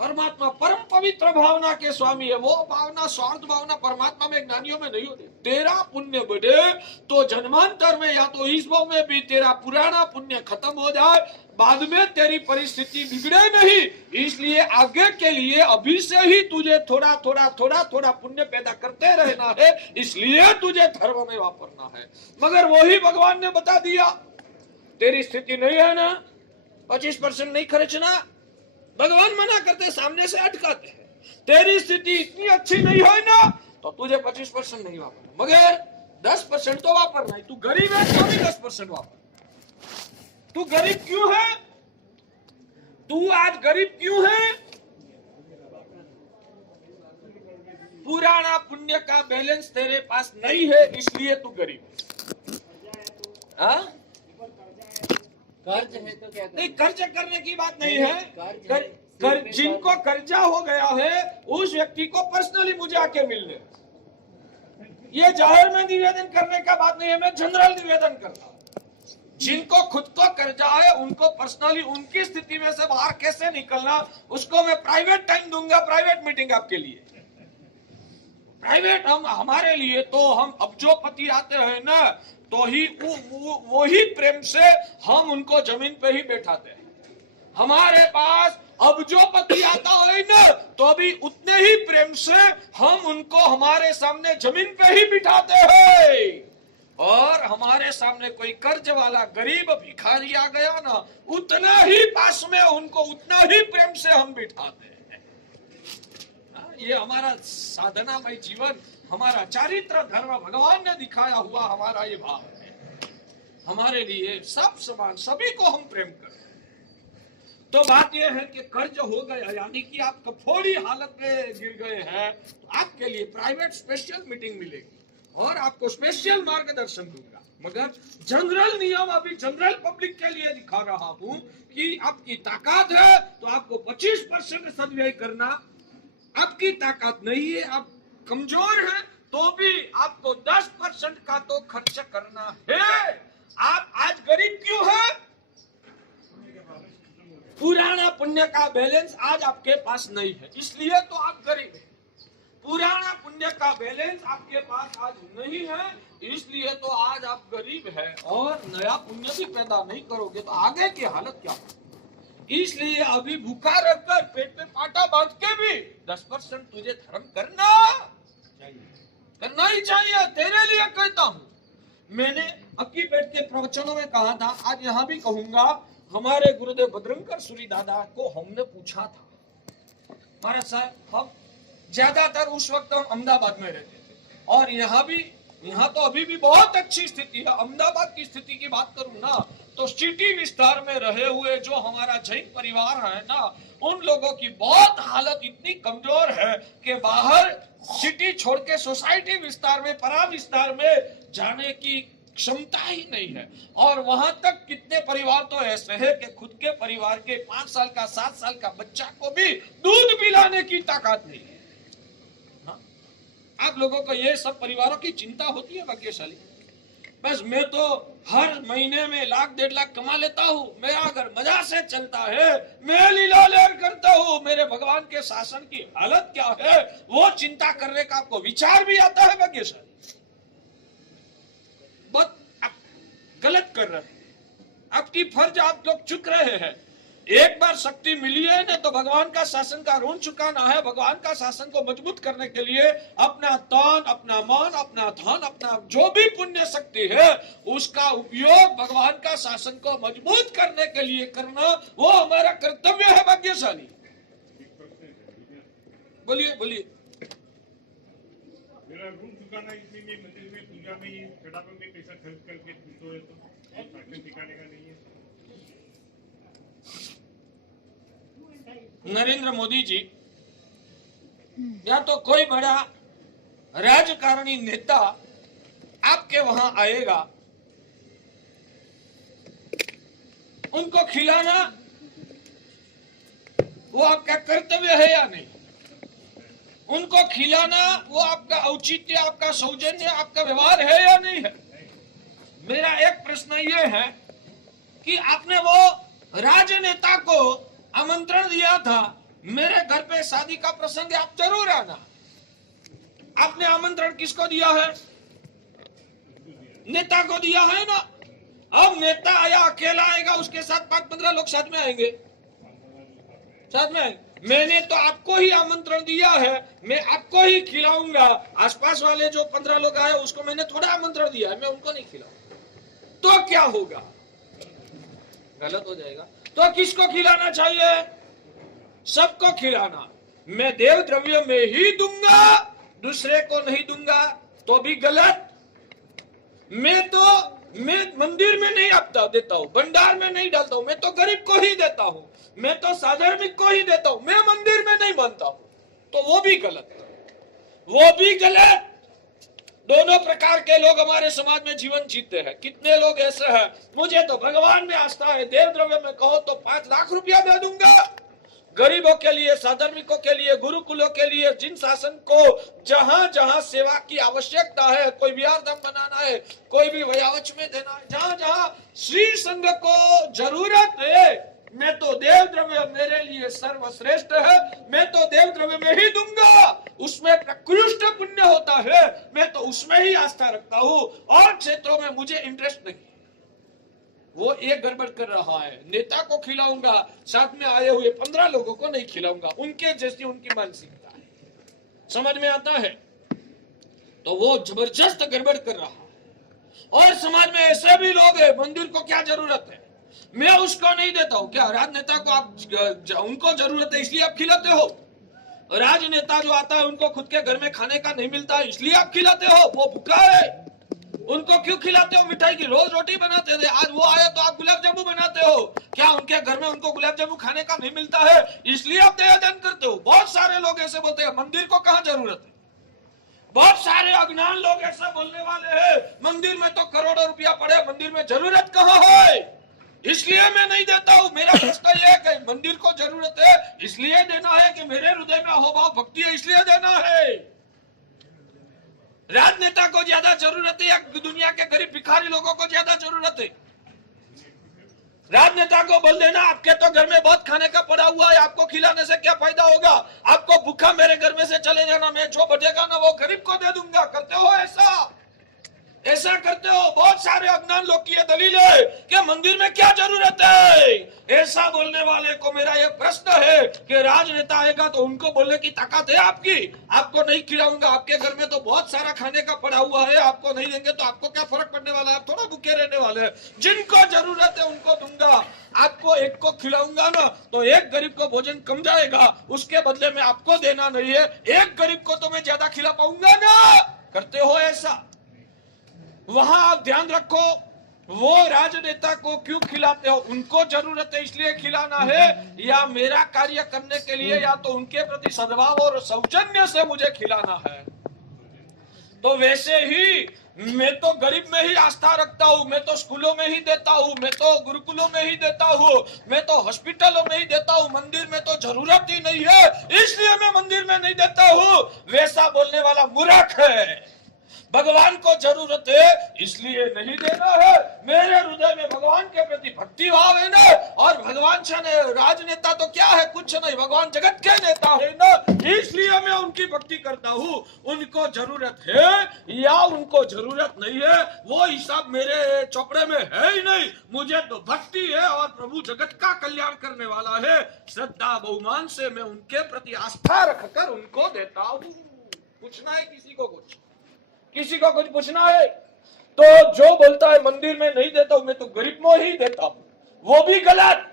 परमात्मा परम पवित्र भावना के स्वामी है। वो भावना, स्वार्थ भावना परमात्मा में, ज्ञानियों में नहीं होती। तेरा पुण्य बढ़े तो जन्मांतर में या तो इस भाव में भी तेरा पुराना पुण्य खत्म हो जाए, बाद में तेरी परिस्थिति बिगड़े नहीं, इसलिए आगे के लिए अभी से ही तुझे थोड़ा थोड़ा पुण्य पैदा करते रहना है, इसलिए तुझे धर्म में वापरना है। मगर वही भगवान ने बता दिया तेरी स्थिति नहीं है ना, 25% नहीं खर्चना। भगवान मना करते, सामने से अटकाते हैं। तेरी स्थिति इतनी अच्छी नहीं है ना तो तुझे 25% नहीं वापरना, मगर 10% तो वापरना है। तू गरीब है तो भी 10% वापर। तू गरीब क्यों है? तू आज गरीब क्यों है? पुराना पुण्य का बैलेंस तेरे पास नहीं है, इसलिए तू गरीब है। हाँ? कर्ज है तो क्या नहीं, कर्ज करने की बात नहीं है। जिनको कर्जा हो गया है उस व्यक्ति को पर्सनली मुझे आके मिलने, ये जाहिर में निवेदन करने का बात नहीं है, मैं जनरल निवेदन करता हूं। जिनको खुद को कर्जा है उनको पर्सनली उनकी स्थिति में से बाहर कैसे निकलना, उसको मैं प्राइवेट टाइम दूंगा, प्राइवेट मीटिंग आपके लिए। प्राइवेट हमारे लिए तो हम अब जो पति आते हैं ना तो ही वो ही प्रेम से हम उनको जमीन पे ही बैठाते हैं। हमारे पास अब जो पति आता है ना तो अभी उतने ही प्रेम से हम उनको हमारे सामने जमीन पे ही बिठाते हैं। और हमारे सामने कोई कर्ज वाला गरीब भिखारी आ गया ना, उतना ही पास में उनको उतना ही प्रेम से हम बिठाते हैं। ये हमारा साधनामय जीवन, हमारा चारित्र धर्म भगवान ने दिखाया हुआ हमारा ये भाव है। हमारे लिए सब समान, सभी को हम प्रेम करें। तो बात यह है कि कर्ज हो गया, यानी कि आप कफोड़ी हालत में गिर गए हैं, तो आपके लिए प्राइवेट स्पेशल मीटिंग मिलेगी और आपको स्पेशल मार्गदर्शन दूंगा। मगर जनरल नियम अभी जनरल पब्लिक के लिए दिखा रहा हूं कि आपकी ताकत है तो आपको 25% सदव्यय करना, आपकी ताकत नहीं है, आप कमजोर हैं तो भी आपको 10% का तो खर्च करना है। आप आज गरीब क्यों है? पुराना पुण्य का बैलेंस आज आपके पास नहीं है, इसलिए तो आप गरीब हैं। पुराना पुण्य का बैलेंस आपके पास आज नहीं है, इसलिए तो आज आप गरीब हैं। और नया पुण्य भी पैदा नहीं करोगे तो आगे की हालत क्या होगी? इसलिए अभी भूखा रखकर पेट पे पाटा बांध के भी 10% तुझे धर्म करना ही चाहिए। तेरे लिए कहता हूँ, मैंने अक्की पेट के प्रवचनों में कहा था, आज यहाँ भी कहूंगा। हमारे गुरुदेव भद्रंकर सूरी दादा को हमने पूछा था, महाराज साहब हम ज्यादातर उस वक्त हम अहमदाबाद में रहते थे और यहाँ तो अभी भी बहुत अच्छी स्थिति है। अहमदाबाद की स्थिति की बात करूं ना तो सिटी विस्तार में रहे हुए जो हमारा जैन परिवार है ना, उन लोगों की बहुत हालत इतनी कमजोर है कि बाहर सिटी छोड़ के सोसाइटी विस्तार में, परा विस्तार में जाने की क्षमता ही नहीं है। और वहां तक कितने परिवार तो ऐसे हैं कि खुद के परिवार के 5 साल का 7 साल का बच्चा को भी दूध पिलाने की ताकत नहीं है। आप लोगों को ये सब परिवारों की चिंता होती है भाग्यशाली। बस मैं तो हर महीने में 1,00,000 1,50,000 कमा लेता हूँ, मेरा अगर मजा से चलता है, मैं लीला लहर करता हूँ, मेरे भगवान के शासन की हालत क्या है वो चिंता करने का आपको विचार भी आता है भाग्यशाली। बहुत आप गलत कर रहे हैं, आपकी फर्ज आप लोग चुक रहे हैं। एक बार शक्ति मिली है ना तो भगवान का शासन का ऋण चुकाना है। भगवान का शासन को मजबूत करने के लिए अपना तन, अपना मन, अपना धन, अपना जो भी पुण्य शक्ति है उसका उपयोग भगवान का शासन को मजबूत करने के लिए करना, वो हमारा कर्तव्य है भाग्यशाली। बोलिए बोलिए। मेरा ऋण चुकाना इसलिए मंदिर में पूजा में ही चढ़ावे में पैसा खर्च करके तो दिखाने का नहीं है। नरेंद्र मोदी जी या तो कोई बड़ा राजकारणी नेता आपके वहां आएगा, उनको खिलाना वो आपका कर्तव्य है या नहीं? उनको खिलाना वो आपका औचित्य, आपका सौजन्य, आपका व्यवहार है या नहीं है? मेरा एक प्रश्न ये है कि आपने वो राजनेता को आमंत्रण दिया था, मेरे घर पे शादी का प्रसंग है, आप जरूर आना। आपने आमंत्रण किसको दिया है? नेता को दिया है ना। अब नेता आया, अकेला आएगा, उसके साथ 5-15 लोग साथ में आएंगे, साथ में आएंगे। मैंने तो आपको ही आमंत्रण दिया है, मैं आपको ही खिलाऊंगा। आसपास वाले जो 15 लोग आए उसको मैंने थोड़ा आमंत्रण दिया है, मैं उनको नहीं खिलाऊंगा, तो क्या होगा? गलत हो जाएगा। तो किसको खिलाना चाहिए? सबको खिलाना। मैं देव द्रव्य में ही दूंगा, दूसरे को नहीं दूंगा तो भी गलत। मैं मंदिर में नहीं आपदा देता हूँ, भंडार में नहीं डालता हूँ, मैं तो गरीब को ही देता हूँ, मैं तो साधार्मिक को ही देता हूँ, मैं मंदिर में नहीं बनता हूँ, तो वो भी गलत, वो भी गलत। दोनों प्रकार के लोग हमारे समाज में जीवन जीते हैं। कितने लोग ऐसे हैं, मुझे तो भगवान में आस्था है, देव द्रव्य में कहो तो 5 लाख रुपया दे दूंगा, गरीबों के लिए, साधार्मिकों के लिए, गुरुकुलों के लिए, जिन शासन को जहां जहां सेवा की आवश्यकता है, कोई विहार धाम बनाना है, कोई भी वयावच में देना है, जहां जहां श्री संघ को जरूरत है, मैं तो देव द्रव्य मेरे लिए सर्वश्रेष्ठ है, मैं तो देव द्रव्य में ही दूंगा, उसमें प्रकृष्ट पुण्य होता है, मैं तो उसमें ही आस्था रखता हूँ, और क्षेत्रों में मुझे इंटरेस्ट नहीं। वो एक गड़बड़ कर रहा है। नेता को खिलाऊंगा, साथ में आए हुए 15 लोगों को नहीं खिलाऊंगा, उनके जैसी उनकी मानसिकता है, समझ में आता है? तो वो जबरदस्त गड़बड़ कर रहा है। और समाज में ऐसे भी लोग हैं, मंदिर को क्या जरूरत है, मैं उसको नहीं देता हूँ। क्या राजनेता को आप उनको जरूरत है इसलिए आप खिलाते हो? राजनेता जो आता है उनको खुद के घर में खाने का नहीं मिलता है इसलिए आप खिलाते हो? वो भूखा है, उनको क्यों खिलाते हो? मिठाई की रोज रोटी बनाते थे, आज वो आया तो आप गुलाब जामुन बनाते हो। क्या उनके घर में उनको गुलाब जामुन खाने का नहीं मिलता है इसलिए आप दयादान करते हो? बहुत सारे लोग ऐसे बोलते हैं, मंदिर को कहाँ जरूरत है। बहुत सारे अज्ञान लोग ऐसा बोलने वाले हैं, मंदिर में तो करोड़ों रुपया पड़े, मंदिर में जरूरत कहाँ है, इसलिए मैं नहीं देता हूँ। मेरा प्रश्न यह है कि मंदिर को जरूरत है इसलिए देना है कि मेरे हृदय में अहोभाव भक्ति है इसलिए देना है? राजनेता को ज्यादा जरूरत है या दुनिया के गरीब भिखारी लोगों को ज्यादा जरूरत है? राजनेता को बोल देना आपके तो घर में बहुत खाने का पड़ा हुआ है, आपको खिलाने से क्या फायदा होगा, आपको भूखा मेरे घर में से चले जाना, मैं जो बचेगा ना वो गरीब को दे दूंगा। करते हो ऐसा? ऐसा करते हो? बहुत सारे अज्ञान लोग की दलील है कि मंदिर में क्या जरूरत है। ऐसा बोलने वाले को मेरा यह प्रश्न है कि राजनेता आएगा तो उनको बोलने की ताकत है आपकी? आपको नहीं खिलाऊंगा, आपके घर में तो बहुत सारा खाने का पड़ा हुआ है, आपको नहीं देंगे तो आपको क्या फर्क पड़ने वाला है, आप थोड़ा भूखे रहने वाले हैं। जिनको जरूरत है उनको दूंगा, आपको एक को खिलाऊंगा ना तो एक गरीब को भोजन कम जाएगा, उसके बदले में आपको देना नहीं है, एक गरीब को तो मैं ज्यादा खिला पाऊंगा ना। करते हो ऐसा? वहां आप ध्यान रखो, वो राजनेता को क्यों खिलाते हो? उनको जरूरत है इसलिए खिलाना है, या मेरा कार्य करने के लिए, या तो उनके प्रति सद्भाव और सौजन्य से मुझे खिलाना है? तो वैसे ही मैं तो गरीब में ही आस्था रखता हूँ, मैं तो स्कूलों में ही देता हूँ, मैं तो गुरुकुलों में ही देता हूँ, मैं तो हॉस्पिटलों में ही देता हूँ, मंदिर में तो जरूरत ही नहीं है इसलिए मैं मंदिर में नहीं देता हूँ। वैसा बोलने वाला मूर्ख है। भगवान को जरूरत है इसलिए नहीं देना है, मेरे हृदय में भगवान के प्रति भक्ति भाव है ना, और भगवान से राजनेता तो क्या है, कुछ नहीं, भगवान जगत के नेता है ना, इसलिए मैं उनकी भक्ति करता हूँ। उनको जरूरत है या उनको जरूरत नहीं है वो हिसाब मेरे चौपड़े में है ही नहीं। मुझे तो भक्ति है और प्रभु जगत का कल्याण करने वाला है, श्रद्धा बहुमान से मैं उनके प्रति आस्था रखकर उनको देता हूँ। पूछना है किसी को कुछ? किसी को कुछ पूछना है? तो जो बोलता है मंदिर में नहीं देता हूं, मैं तो गरीब में ही देता हूं, वो भी गलत।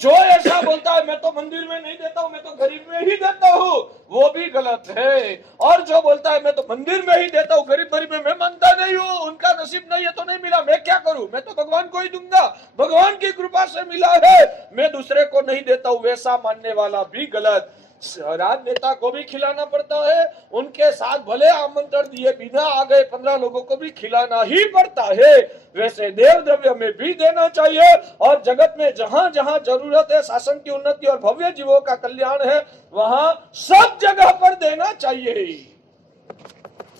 जो ऐसा बोलता है मैं तो मंदिर में नहीं देता हूं, मैं तो गरीब में ही देता हूं, वो भी गलत है। और जो बोलता है मैं तो मंदिर में ही देता हूं, गरीब गरीब में मैं मानता नहीं हूं, उनका नसीब नहीं है तो नहीं मिला, मैं क्या करूं, मैं तो भगवान को ही दूंगा, भगवान की कृपा से मिला है, मैं दूसरे को नहीं देता हूं, वैसा मानने वाला भी गलत। राजनेता को भी खिलाना पड़ता है, उनके साथ भले आमंत्रण दिए बिना आ गए 15 लोगों को भी खिलाना ही पड़ता है। वैसे देव द्रव्य में भी देना चाहिए और जगत में जहां जहां जरूरत है, शासन की उन्नति और भव्य जीवों का कल्याण है, वहां सब जगह पर देना चाहिए।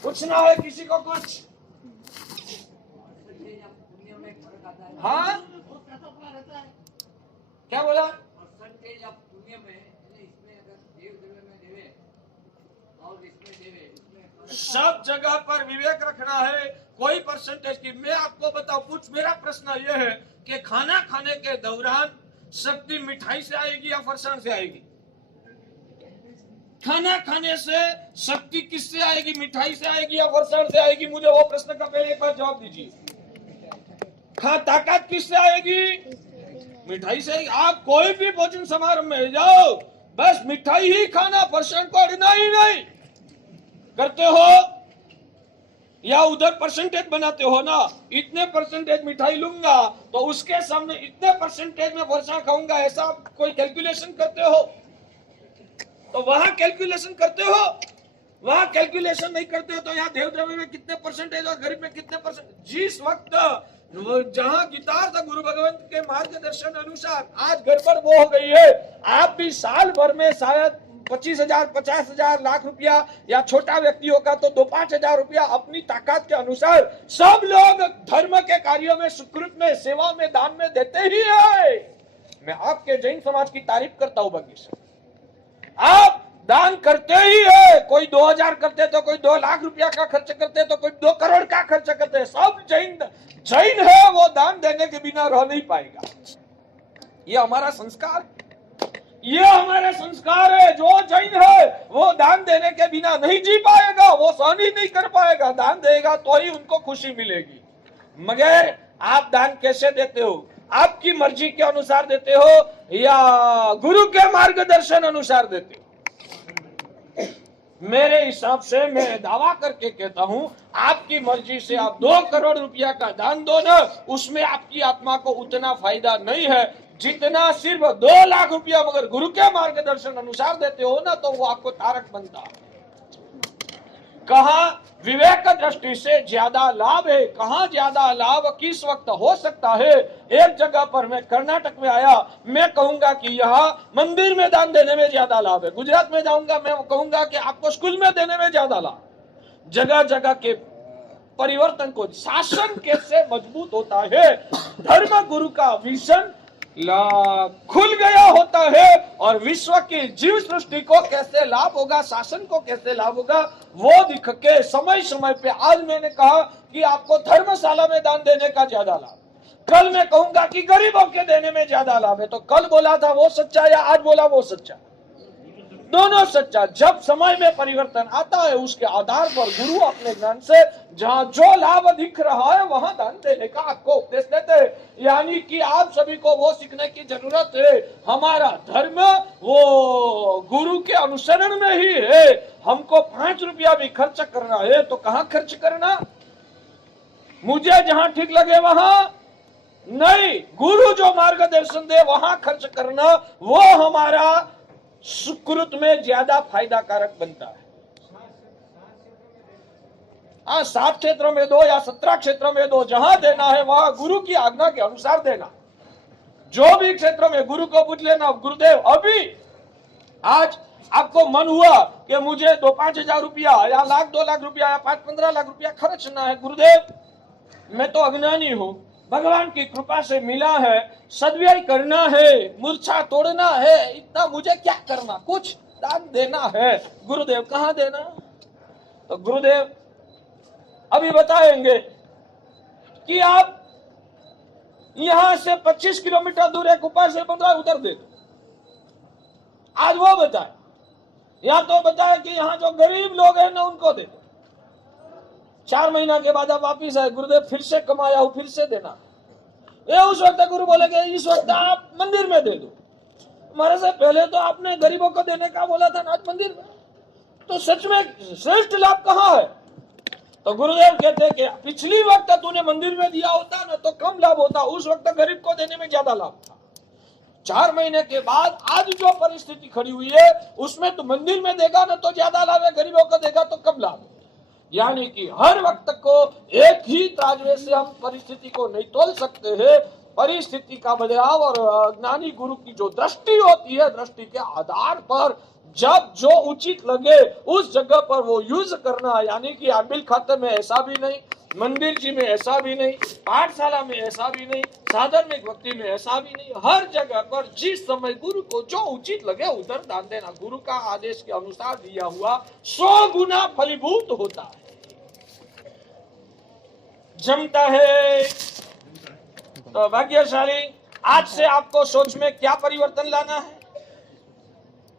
पूछना है किसी को कुछ? हाँ, क्या बोला? सब जगह पर विवेक रखना है, कोई परसेंटेज की। मैं आपको बताऊं, कुछ मेरा प्रश्न यह है कि खाना खाने के दौरान शक्ति मिठाई से आएगी या फरसाण से आएगी? खाना खाने से शक्ति किससे आएगी? मिठाई से आएगी या फरसाण से आएगी? मुझे वो प्रश्न का पहले एक बार जवाब दीजिए। ताकत किससे आएगी? मिठाई से आएगी। आप कोई भी भोजन समारोह में जाओ, बस मिठाई ही खाना, फरसाण को अड़ना ही नहीं। करते हो या उधर परसेंटेज बनाते हो ना, इतने परसेंटेज मिठाई लूंगा तो उसके सामने इतने परसेंटेज में फरसाण खाऊंगा, ऐसा आप कोई कैलकुलेशन करते हो? तो वहां कैलकुलेशन करते हो, वहां कैलकुलेशन नहीं करते हो तो यहाँ देव द्रव्य में कितने परसेंटेज और गरीब में कितने परसेंट। जिस वक्त जहां गीतार्थ गुरु भगवंत के मार्गदर्शन अनुसार आज गड़बड़ वो हो गई है, आप भी साल भर में शायद 25,000, 50,000, लाख रुपया, या छोटा व्यक्ति होगा तो 2-5 हजार रुपया अपनी ताकत के अनुसार सब लोग धर्म के कार्यों में, सुकृत में, सेवा में, दान में देते ही है। मैं आपके जैन समाज की तारीफ करता हूं बगी से, आप दान करते ही है। कोई 2,000 करते तो कोई 2 लाख रुपया का खर्च करते तो कोई 2 करोड़ का खर्च करते। सब जैन है, वो दान देने के बिना रह नहीं पाएगा। ये हमारा संस्कार, ये हमारा संस्कार है। जो जैन है वो दान देने के बिना नहीं जी पाएगा, वो सहन ही नहीं कर पाएगा। दान देगा तो ही उनको खुशी मिलेगी। मगर आप दान कैसे देते हो? आपकी मर्जी के अनुसार देते हो या गुरु के मार्गदर्शन अनुसार देते हो? मेरे हिसाब से मैं दावा करके कहता हूं, आपकी मर्जी से आप 2 करोड़ रुपया का दान दो ना, उसमें आपकी आत्मा को उतना फायदा नहीं है जितना सिर्फ 2 लाख रुपया मगर गुरु के मार्गदर्शन अनुसार देते हो ना, तो वो आपको तारक बनता है। कहाँ विवेक दृष्टि से ज्यादा लाभ है, कहाँ ज्यादा लाभ किस वक्त हो सकता है। एक जगह पर मैं कर्नाटक में आया, मैं कहूंगा कि यहाँ मंदिर में दान देने में ज्यादा लाभ है। गुजरात में जाऊंगा, मैं कहूंगा कि आपको स्कूल में देने में ज्यादा लाभ। जगह जगह के परिवर्तन को, शासन कैसे मजबूत होता है, धर्म गुरु का विजन खुल गया होता है और विश्व की जीव सृष्टि को कैसे लाभ होगा, शासन को कैसे लाभ होगा, वो दिख के समय समय पे। आज मैंने कहा कि आपको धर्मशाला में दान देने का ज्यादा लाभ, कल मैं कहूंगा कि गरीबों के देने में ज्यादा लाभ है। तो कल बोला था वो सच्चा या आज बोला वो सच्चा? दोनों सच्चा। जब समय में परिवर्तन आता है उसके आधार पर गुरु अपने ज्ञान से जहां जो लाभ दिख रहा है वहां दान देने का आपको उपदेश देते हैं। यानी कि आप सभी को वो सीखने की जरूरत है, हमारा धर्म वो गुरु के अनुसरण में ही है। हमको 5 रुपया भी खर्च करना है तो कहाँ खर्च करना? मुझे जहां ठीक लगे वहां नहीं, गुरु जो मार्गदर्शन दे वहां खर्च करना, वो हमारा सुकृत में ज्यादा फायदा कारक बनता है। 7 क्षेत्रों में दो या 17 क्षेत्रों में दो, जहां देना है वहां गुरु की आज्ञा के अनुसार देना। जो भी क्षेत्रों में गुरु को पूछ लेना, गुरुदेव अभी आज आपको मन हुआ कि मुझे 2-5 हजार रुपया या 1-2 लाख रुपया या 5-15 लाख रुपया खर्चना है, गुरुदेव मैं तो अज्ञानी हूं, भगवान की कृपा से मिला है, सद्व्यय करना है, मूर्छा तोड़ना है, इतना मुझे क्या करना, कुछ दान देना है। गुरुदेव कहाँ देना? तो गुरुदेव अभी बताएंगे कि आप यहां से 25 किलोमीटर दूर एक ऊपर से 15 उधर दे दो। आज वो बताए, या तो बताए कि यहाँ जो गरीब लोग हैं ना उनको दे दो। 4 महीना के बाद आप वापिस आए, गुरुदेव फिर से कमाया हूं, फिर से देना। ये उस वक्त गुरु बोलेंगे इस वक्त आप मंदिर में दे दो। हमारे से पहले तो आपने गरीबों को देने का बोला था ना, आज मंदिर में। तो सच में श्रेष्ठ लाभ कहाँ है? तो गुरुदेव कहते हैं कि पिछली वक्त तूने मंदिर में दिया होता ना तो कम लाभ होता, उस वक्त गरीब को देने में ज्यादा लाभ था। 4 महीने के बाद आज जो परिस्थिति खड़ी हुई है उसमें तो मंदिर में देगा ना तो ज्यादा लाभ है, गरीबों को देगा तो कम लाभ है। यानी कि हर वक्त को एक ही तराजू से हम परिस्थिति को नहीं तोल सकते हैं। परिस्थिति का बदलाव और ज्ञानी गुरु की जो दृष्टि होती है, दृष्टि के आधार पर जब जो उचित लगे उस जगह पर वो यूज करना। यानी कि आमिल खाते में ऐसा भी नहीं, मंदिर जी में ऐसा भी नहीं, पाठशाला में ऐसा भी नहीं, साधन में भक्ति में ऐसा भी नहीं। हर जगह पर जिस समय गुरु को जो उचित लगे उधर दान देना गुरु का आदेश के अनुसार दिया हुआ 100 गुना फलीभूत होता है, जमता है। तो भाग्यशाली, आज से आपको सोच में क्या परिवर्तन लाना है?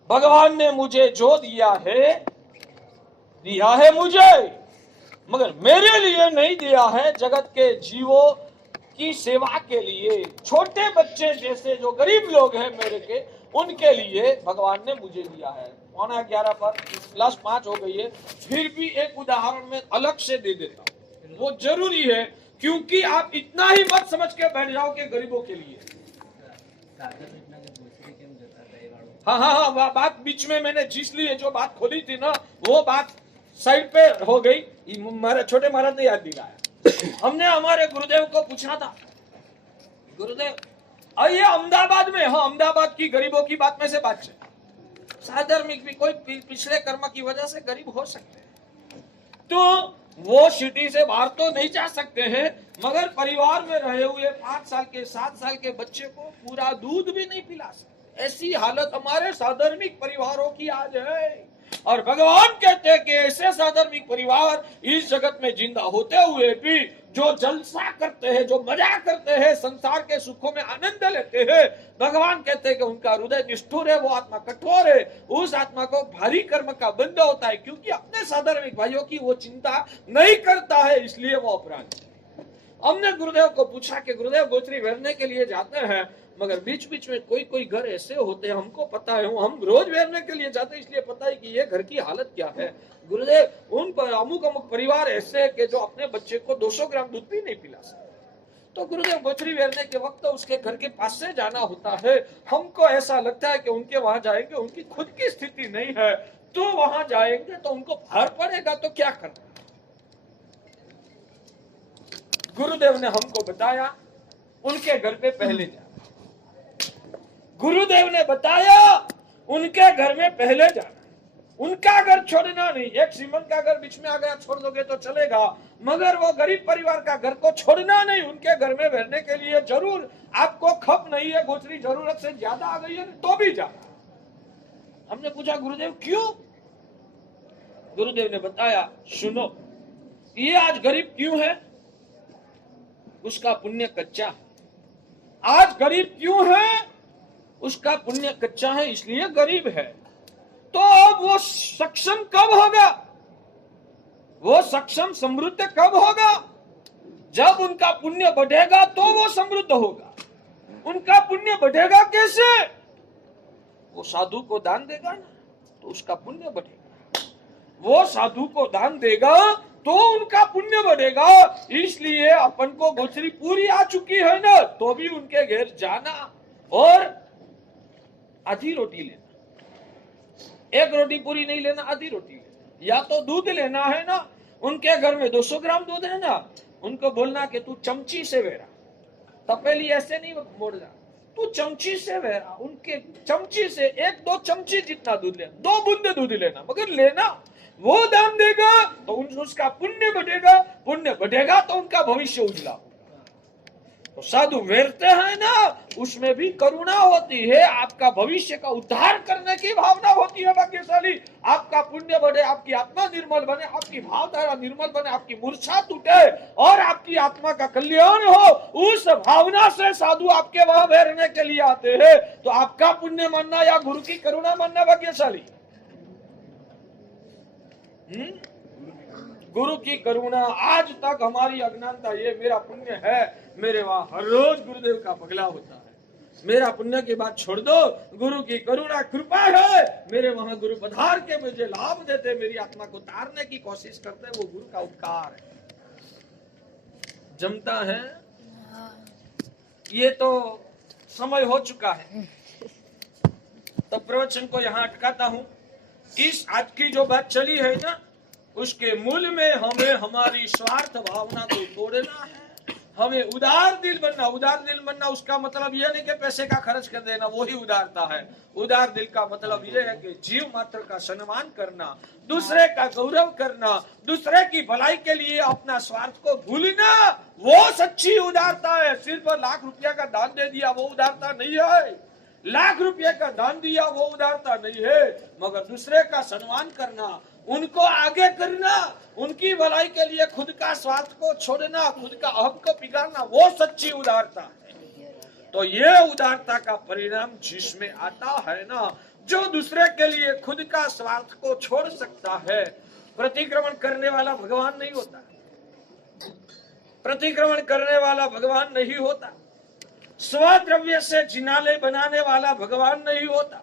भगवान ने मुझे जो दिया है मुझे, मगर मेरे लिए नहीं दिया है, जगत के जीवों की सेवा के लिए। छोटे बच्चे जैसे जो गरीब लोग हैं मेरे के, उनके लिए भगवान ने मुझे दिया है। 11:15 पर +5 हो गई है, फिर भी एक उदाहरण में अलग से दे देता हूं, वो जरूरी है, क्योंकि आप इतना ही मत समझ के बैठ जाओ कि गरीबों के लिए। हाँ, बात बीच में मैंने जिस लिए जो बात खोली थी ना, वो बात साइड पे हो गई। छोटे महाराज ने याद दिलाया। हमने हमारे गुरुदेव को पूछा था, गुरुदेव ये अहमदाबाद में, हाँ अहमदाबाद की गरीबों की बात में से बात है, साधर्मिक भी कोई पिछले कर्म की वजह से गरीब हो सकते हैं, तो वो सिटी से बाहर तो नहीं जा सकते हैं, मगर परिवार में रहे हुए 5 साल के 7 साल के बच्चे को पूरा दूध भी नहीं पिला सकते। ऐसी हालत हमारे साधर्मिक परिवारों की आज है। और भगवान कहते हैं कि ऐसे साधर्मिक परिवार इस जगत में जिंदा होते हुए भी जो जलसा करते हैं, जो मजा करते हैं, संसार के सुखों में आनंद लेते हैं, भगवान कहते हैं कि उनका हृदय निष्ठुर है, वो आत्मा कठोर है। उस आत्मा को भारी कर्म का बंध होता है, क्योंकि अपने साधर्मिक भाइयों की वो चिंता नहीं करता है, इसलिए वो अपराधी है। हमने गुरुदेव को पूछा कि गुरुदेव गोचरी वेरने के लिए जाते हैं, मगर बीच बीच में कोई घर ऐसे होते हैं, हमको पता है, हम रोज वेरने के लिए जाते हैं, इसलिए पता है कि ये घर की हालत क्या है। गुरुदेव उन पर अमुक परिवार ऐसे है कि जो अपने बच्चे को 200 ग्राम दूध भी नहीं पिला सकते। तो गुरुदेव गोचरी वेरने के वक्त उसके घर के पास से जाना होता है। हमको ऐसा लगता है कि उनके वहां जाएंगे, उनकी खुद की स्थिति नहीं है, तो वहां जाएंगे तो उनको भार पड़ेगा, तो क्या करना। गुरुदेव ने हमको बताया उनके घर पे पहले जाना। गुरुदेव ने बताया उनके घर में पहले जाना, उनका घर छोड़ना नहीं। एक श्रीमंत का घर बीच में आ गया, छोड़ दोगे तो चलेगा, मगर वो गरीब परिवार का घर को छोड़ना नहीं। उनके घर में रहने के लिए जरूर आपको खप नहीं है, गोचरी जरूरत से ज्यादा आ गई है, तो भी जाना। हमने पूछा गुरुदेव क्यों? गुरुदेव ने बताया, सुनो, ये आज गरीब क्यों है? उसका पुण्य कच्चा है। आज गरीब क्यों है? उसका पुण्य कच्चा है, इसलिए गरीब है। तो अब वो सक्षम कब होगा? वो सक्षम समृद्ध कब होगा? जब उनका पुण्य बढ़ेगा तो वो समृद्ध होगा। उनका पुण्य बढ़ेगा कैसे? वो साधु को दान देगा ना, तो उसका पुण्य बढ़ेगा। वो साधु को दान देगा तो उनका पुण्य बढ़ेगा। इसलिए अपन को गोचरी पूरी आ चुकी है ना, तो भी उनके घर जाना और आधी रोटी लेना। एक रोटी पूरी नहीं लेना, आधी रोटी लेना। या तो दूध लेना है ना, उनके घर में 200 ग्राम दूध है ना, उनको बोलना कि तू चमची से वेरा, तपेली ऐसे नहीं मोड़ना, तू चमची से वेरा। उनके चमची से 1-2 चमची जितना दूध लेना, 2 बूंदे दूध लेना, मगर लेना। वो दान देगा तो उसका पुण्य बढ़ेगा, पुण्य बढ़ेगा तो उनका भविष्य उजला होगा। तो साधु वेरते हैं ना, उसमें भी करुणा होती है, आपका भविष्य का उद्धार करने की भावना होती है। भाग्यशाली, आपका पुण्य बढ़े, आपकी आत्मा निर्मल बने, आपकी भावधारा निर्मल बने, आपकी मूर्छा टूटे और आपकी आत्मा का कल्याण हो, उस भावना से साधु आपके वहां वेरने के लिए आते हैं। तो आपका पुण्य मानना या गुरु की करुणा मानना भाग्यशाली? गुरु की करुणा। आज तक हमारी अज्ञानता, ये मेरा पुण्य है, मेरे वहां हर रोज गुरुदेव का पगला होता है। मेरा पुण्य की बात छोड़ दो, गुरु की करुणा कृपा है, मेरे वहां गुरु पधार के मुझे लाभ देते, मेरी आत्मा को तारने की कोशिश करते, वो गुरु का उपकार है। जमता है? ये तो समय हो चुका है। तो प्रवचन को यहाँ अटकाता हूँ। इस आज की जो बात चली है ना, उसके मूल में हमें हमारी स्वार्थ भावना को तोड़ना है। हमें उदार दिल बनना। उदार दिल बनना उसका मतलब यह नहीं कि पैसे का खर्च कर देना, वो ही उदारता है। उदार दिल का मतलब यह है कि जीव मात्र का सम्मान करना, दूसरे का गौरव करना, दूसरे की भलाई के लिए अपना स्वार्थ को भूलना, वो सच्ची उदारता है। सिर्फ लाख रुपया का दान दे दिया वो उदारता नहीं है, लाख रुपये का दान दिया वो उदारता नहीं है, मगर दूसरे का सम्मान करना, उनको आगे करना, उनकी भलाई के लिए खुद का स्वार्थ को छोड़ना, खुद का अहम को पिघाड़ना, वो सच्ची उदारता है। तो ये उदारता का परिणाम जिसमें आता है ना, जो दूसरे के लिए खुद का स्वार्थ को छोड़ सकता है। प्रतिक्रमण करने वाला भगवान नहीं होता, प्रतिक्रमण करने वाला भगवान नहीं होता, स्वद्रव्य से जिनाले बनाने वाला भगवान नहीं होता,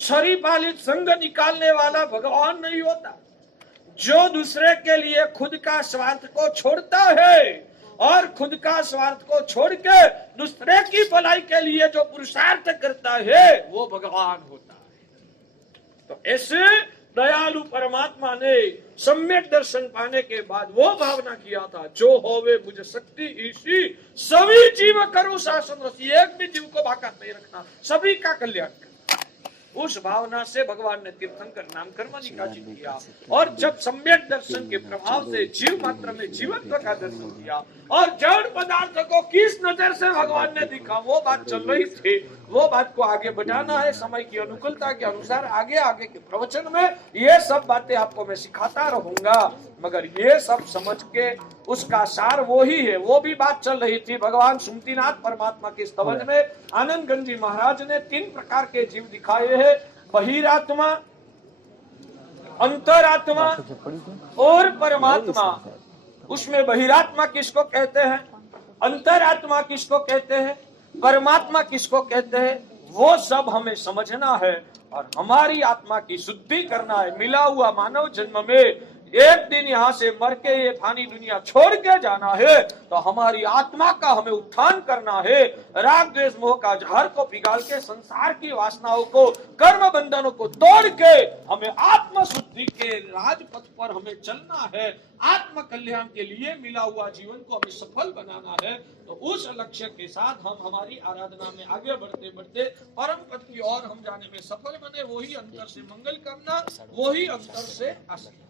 छरी पालित संग निकालने वाला भगवान नहीं होता। जो दूसरे के लिए खुद का स्वार्थ को छोड़ता है और खुद का स्वार्थ को छोड़ के दूसरे की भलाई के लिए जो पुरुषार्थ करता है वो भगवान होता है। तो ऐसे दयालु परमात्मा ने सम्यक दर्शन पाने के बाद वो भावना किया था, जो होवे मुझे शक्ति ईशी सभी जीव करो शासन रसी, एक भी जीव को बाकात नहीं रखना, सभी का कल्याण करना। उस भावना से भगवान ने तीर्थंकर नाम कर्म निकासी किया, और जब सम्यक दर्शन के प्रभाव से जीव मात्र में जीवत्व का दर्शन किया और जड़ पदार्थ को किस नजर से भगवान ने दिखा, वो बात चल रही थी। वो बात को आगे बढ़ाना है समय की अनुकूलता के अनुसार। आगे आगे के प्रवचन में ये सब बातें आपको मैं सिखाता रहूंगा, मगर ये सब समझ के उसका सार वो ही है। वो भी बात चल रही थी भगवान सुमतिनाथ परमात्मा के स्तवन में। आनंद गंज जी महाराज ने 3 प्रकार के जीव दिखाए हैं, बहिरात्मा, अंतरात्मा और परमात्मा। उसमें बहिरात्मा किसको कहते हैं, अंतरात्मा किसको कहते हैं, परमात्मा किसको कहते हैं, वो सब हमें समझना है और हमारी आत्मा की शुद्धि करना है। मिला हुआ मानव जन्म में एक दिन यहाँ से मर के ये फानी दुनिया छोड़ के जाना है, तो हमारी आत्मा का हमें उत्थान करना है। राग द्वेष मोह का जहर को पिघाल के संसार की वासनाओं को, कर्म बंधनों को तोड़ के हमें आत्म शुद्धि के राजपथ पर हमें चलना है। आत्म कल्याण के लिए मिला हुआ जीवन को हमें सफल बनाना है। तो उस लक्ष्य के साथ हम हमारी आराधना में आगे बढ़ते बढ़ते परम पद की ओर हम जाने में सफल बने। वही अंतर से मंगल करना, वही अंतर से आसक्ति।